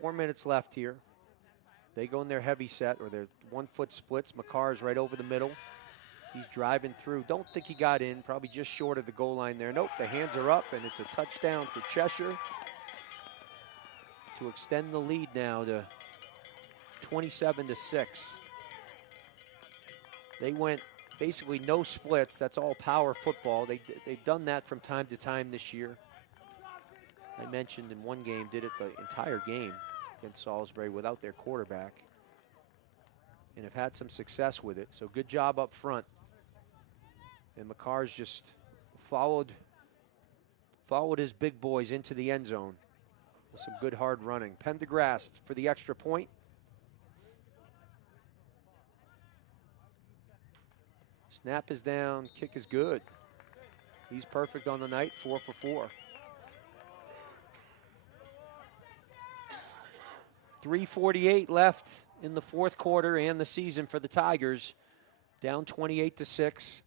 Four minutes left here. They go in their heavy set, or their 1-foot splits. McCarr's right over the middle. He's driving through. Don't think he got in, probably just short of the goal line there. Nope, the hands are up, and it's a touchdown for Cheshire to extend the lead now to 27-6. They went basically no splits. That's all power football. They've done that from time to time this year. I mentioned in one game, did it the entire game against Salisbury without their quarterback, and have had some success with it. So good job up front. And McCarr's just followed his big boys into the end zone with some good hard running. Pendergrast for the extra point. Snap is down, kick is good. He's perfect on the night, 4 for 4. 3:48 left in the 4th quarter and the season for the Tigers. Down 28-6.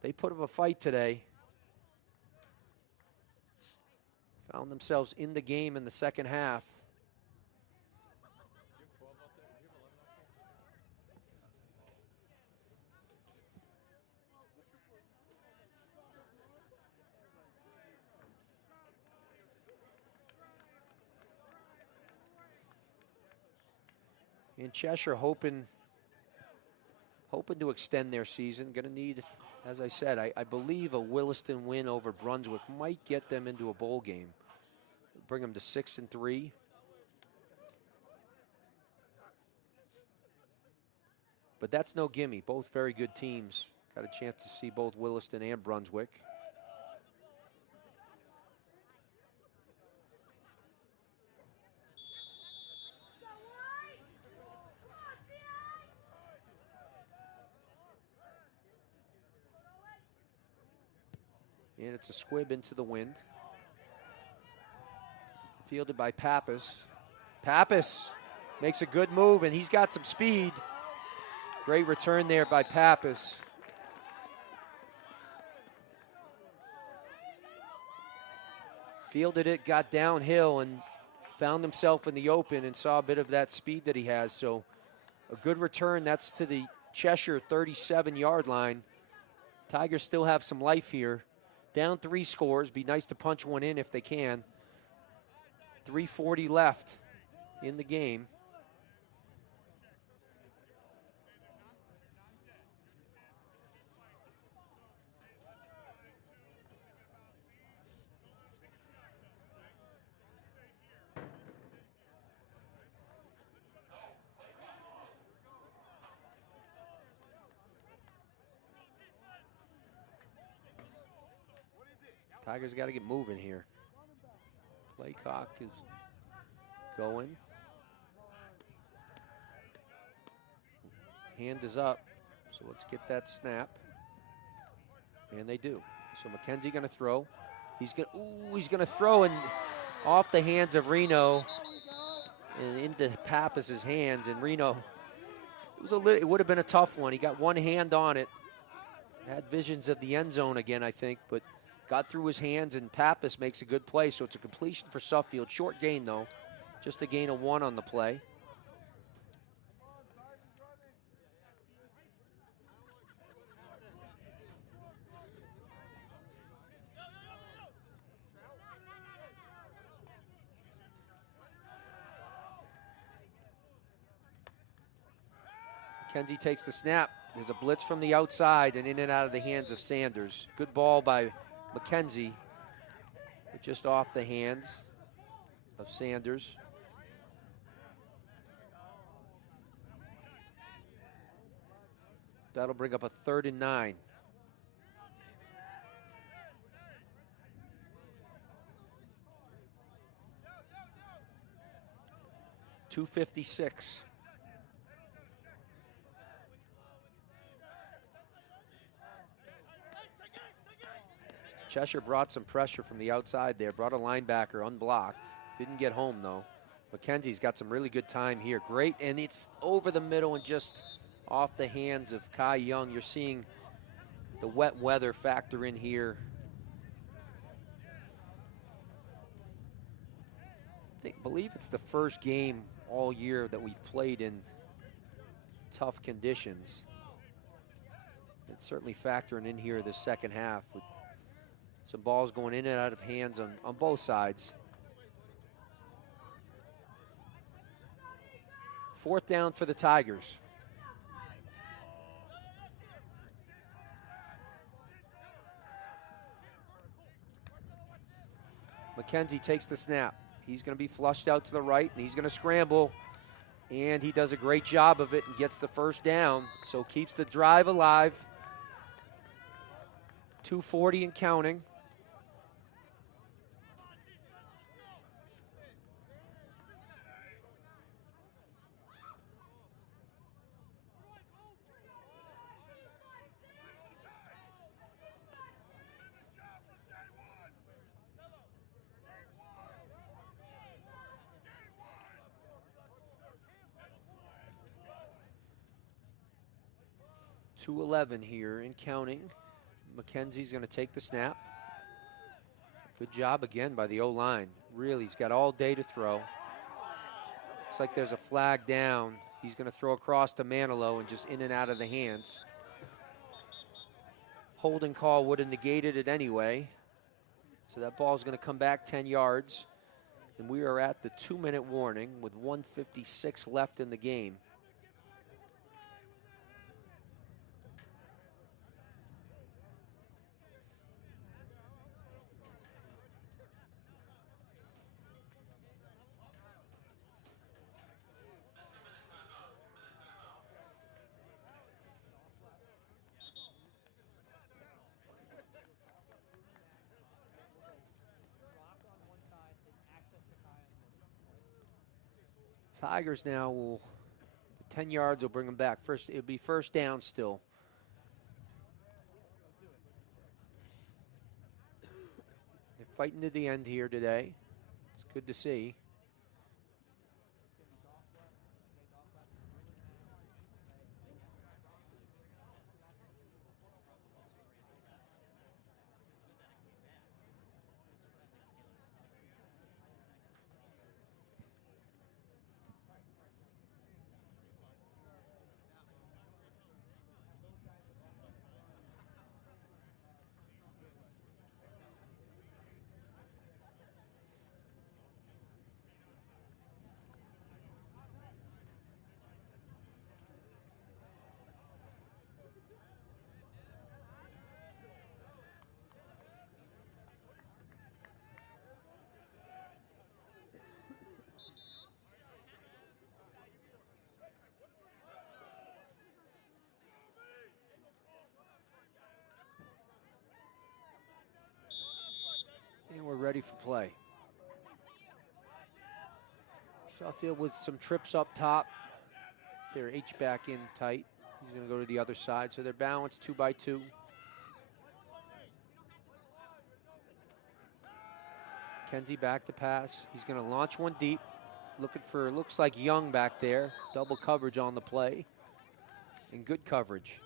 They put up a fight today. Found themselves in the game in the second half. And Cheshire hoping to extend their season. Going to need, as I said, I believe a Williston win over Brunswick might get them into a bowl game. Bring them to 6-3. But that's no gimme. Both very good teams. Got a chance to see both Williston and Brunswick. And it's a squib into the wind. Fielded by Pappas. Pappas makes a good move, and he's got some speed. Great return there by Pappas. Fielded it, got downhill, and found himself in the open and saw a bit of that speed that he has. So a good return. That's to the Cheshire 37-yard line. Tigers still have some life here. Down 3 scores. Be nice to punch one in if they can. 3:40 left in the game. Tigers got to get moving here. Playcock is going. Hand is up, so let's get that snap. And they do. So McKenzie going to throw. He's going to throw, and off the hands of Reno and into Pappas's hands. And Reno, it would have been a tough one. He got one hand on it. Had visions of the end zone again, I think, but got through his hands, and Pappas makes a good play. So it's a completion for Suffield. Short gain, though. Just a gain of 1 on the play. McKenzie takes the snap. There's a blitz from the outside and in and out of the hands of Sanders. Good ball by McKenzie, but just off the hands of Sanders. That'll bring up a 3rd and 9. 2:56. Cheshire brought some pressure from the outside there, brought a linebacker unblocked. Didn't get home, though. McKenzie's got some really good time here. Great, and it's over the middle and just off the hands of Kai Young. You're seeing the wet weather factor in here. I believe it's the first game all year that we've played in tough conditions. It's certainly factoring in here the second half with some balls going in and out of hands on both sides. 4th down for the Tigers. McKenzie takes the snap. He's going to be flushed out to the right, and he's going to scramble. And he does a great job of it and gets the first down, so keeps the drive alive. 2:40 and counting. .211 here and counting. McKenzie's going to take the snap. Good job again by the O-line. Really, he's got all day to throw. Looks like there's a flag down. He's going to throw across to Manilow and just in and out of the hands. Holding call would have negated it anyway. So that ball's going to come back 10 yards. And we are at the 2-minute warning with 1:56 left in the game. Tigers now will, 10 yards will bring them back. First, it'll be first down still. They're fighting to the end here today. It's good to see. And we're ready for play. Suffield with some trips up top. They're H-back in tight. He's going to go to the other side. So they're balanced 2 by 2. Kenzie back to pass. He's going to launch one deep. Looking for, looks like Young back there. Double coverage on the play. And good coverage.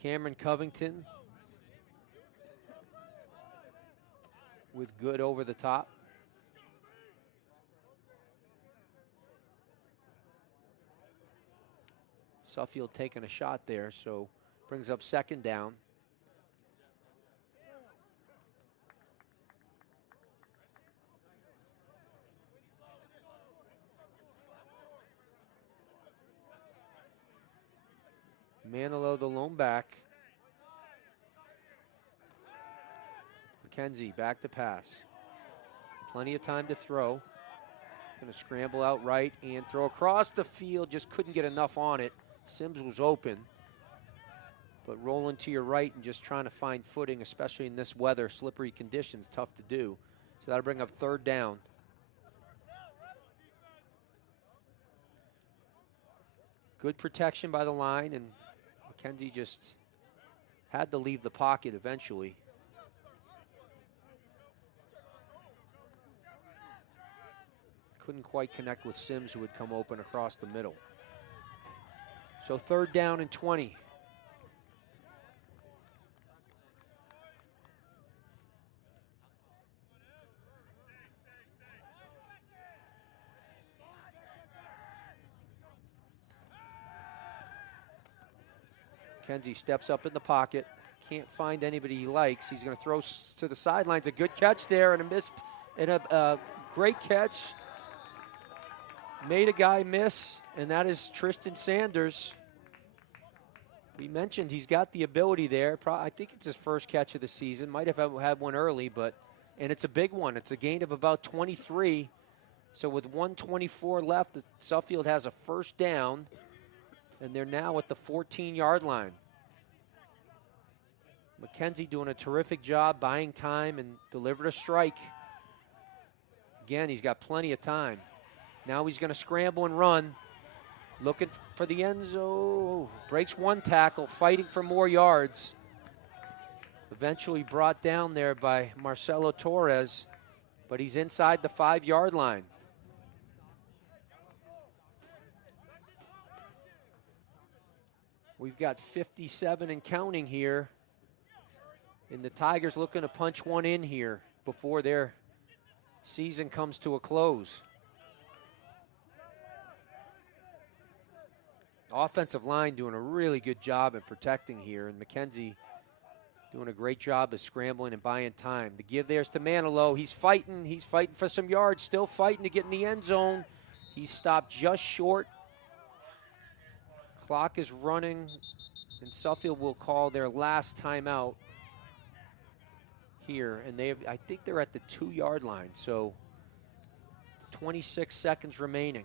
Cameron Covington with good over the top. Suffield taking a shot there, so brings up second down. Manilow, the lone back. McKenzie back to pass. Plenty of time to throw. Going to scramble out right and throw across the field. Just couldn't get enough on it. Sims was open. But rolling to your right and just trying to find footing, especially in this weather, slippery conditions, tough to do. So that'll bring up 3rd down. Good protection by the line, and McKenzie just had to leave the pocket eventually. Couldn't quite connect with Sims, who would come open across the middle. So 3rd down and 20. McKenzie steps up in the pocket. Can't find anybody he likes. He's going to throw to the sidelines. A good catch there and a miss, and a great catch. Made a guy miss, and that is Tristan Sanders. We mentioned he's got the ability there. I think it's his first catch of the season. Might have had one early, and it's a big one. It's a gain of about 23. So with 1:24 left, Suffield has a 1st down, and they're now at the 14-yard line. McKenzie doing a terrific job buying time and delivered a strike. Again, he's got plenty of time. Now he's going to scramble and run. Looking for the end zone. Breaks one tackle, fighting for more yards. Eventually brought down there by Marcelo Torres, but he's inside the 5-yard line. We've got 57 and counting here. And the Tigers looking to punch one in here before their season comes to a close. Offensive line doing a really good job in protecting here, and McKenzie doing a great job of scrambling and buying time. The give there's to Manilow. He's fighting for some yards, still fighting to get in the end zone. He's stopped just short. Clock is running, and Suffield will call their last timeout here, and I think they're at the 2-yard line, so 26 seconds remaining.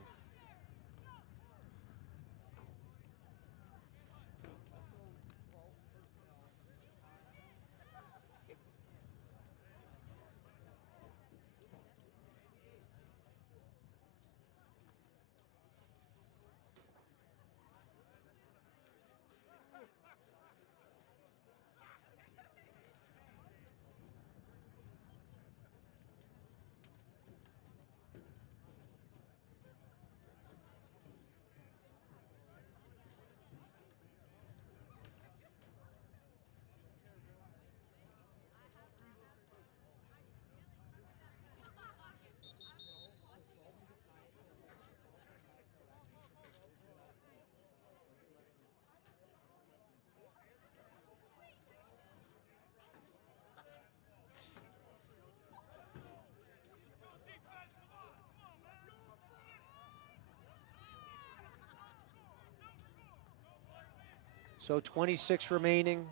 So 26 remaining.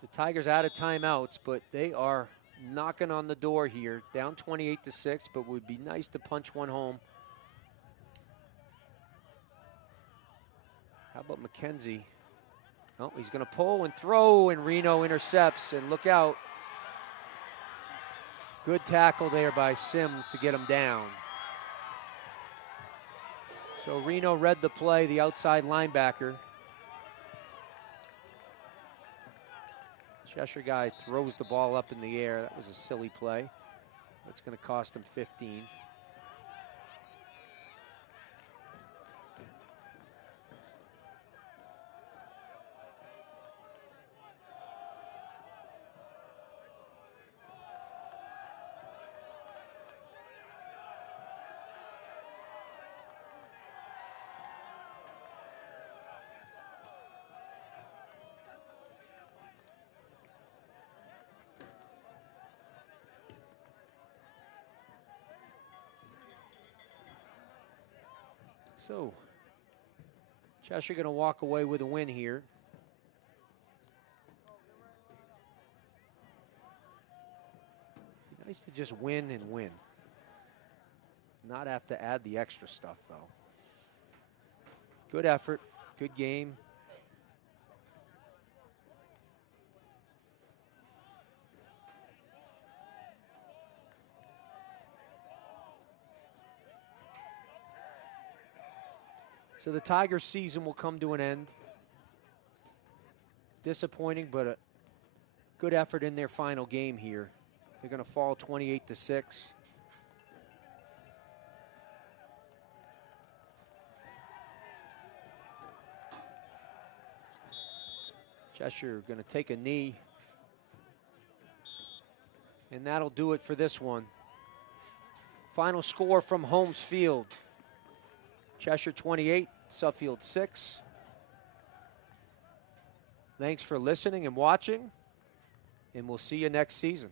The Tigers out of timeouts, but they are knocking on the door here. Down 28-6, but would be nice to punch one home. How about McKenzie? Oh, he's going to pull and throw, and Reno intercepts, and look out. Good tackle there by Sims to get him down. So Reno read the play, the outside linebacker. Cheshire guy throws the ball up in the air. That was a silly play. That's going to cost him 15. So, Cheshire going to walk away with a win here. Nice to just win and win. Not have to add the extra stuff, though. Good effort, good game. So the Tigers' season will come to an end. Disappointing, but a good effort in their final game here. They're going to fall 28-6. Cheshire going to take a knee. And that'll do it for this one. Final score from Holmes Field. Cheshire 28, Suffield 6. Thanks for listening and watching, and we'll see you next season.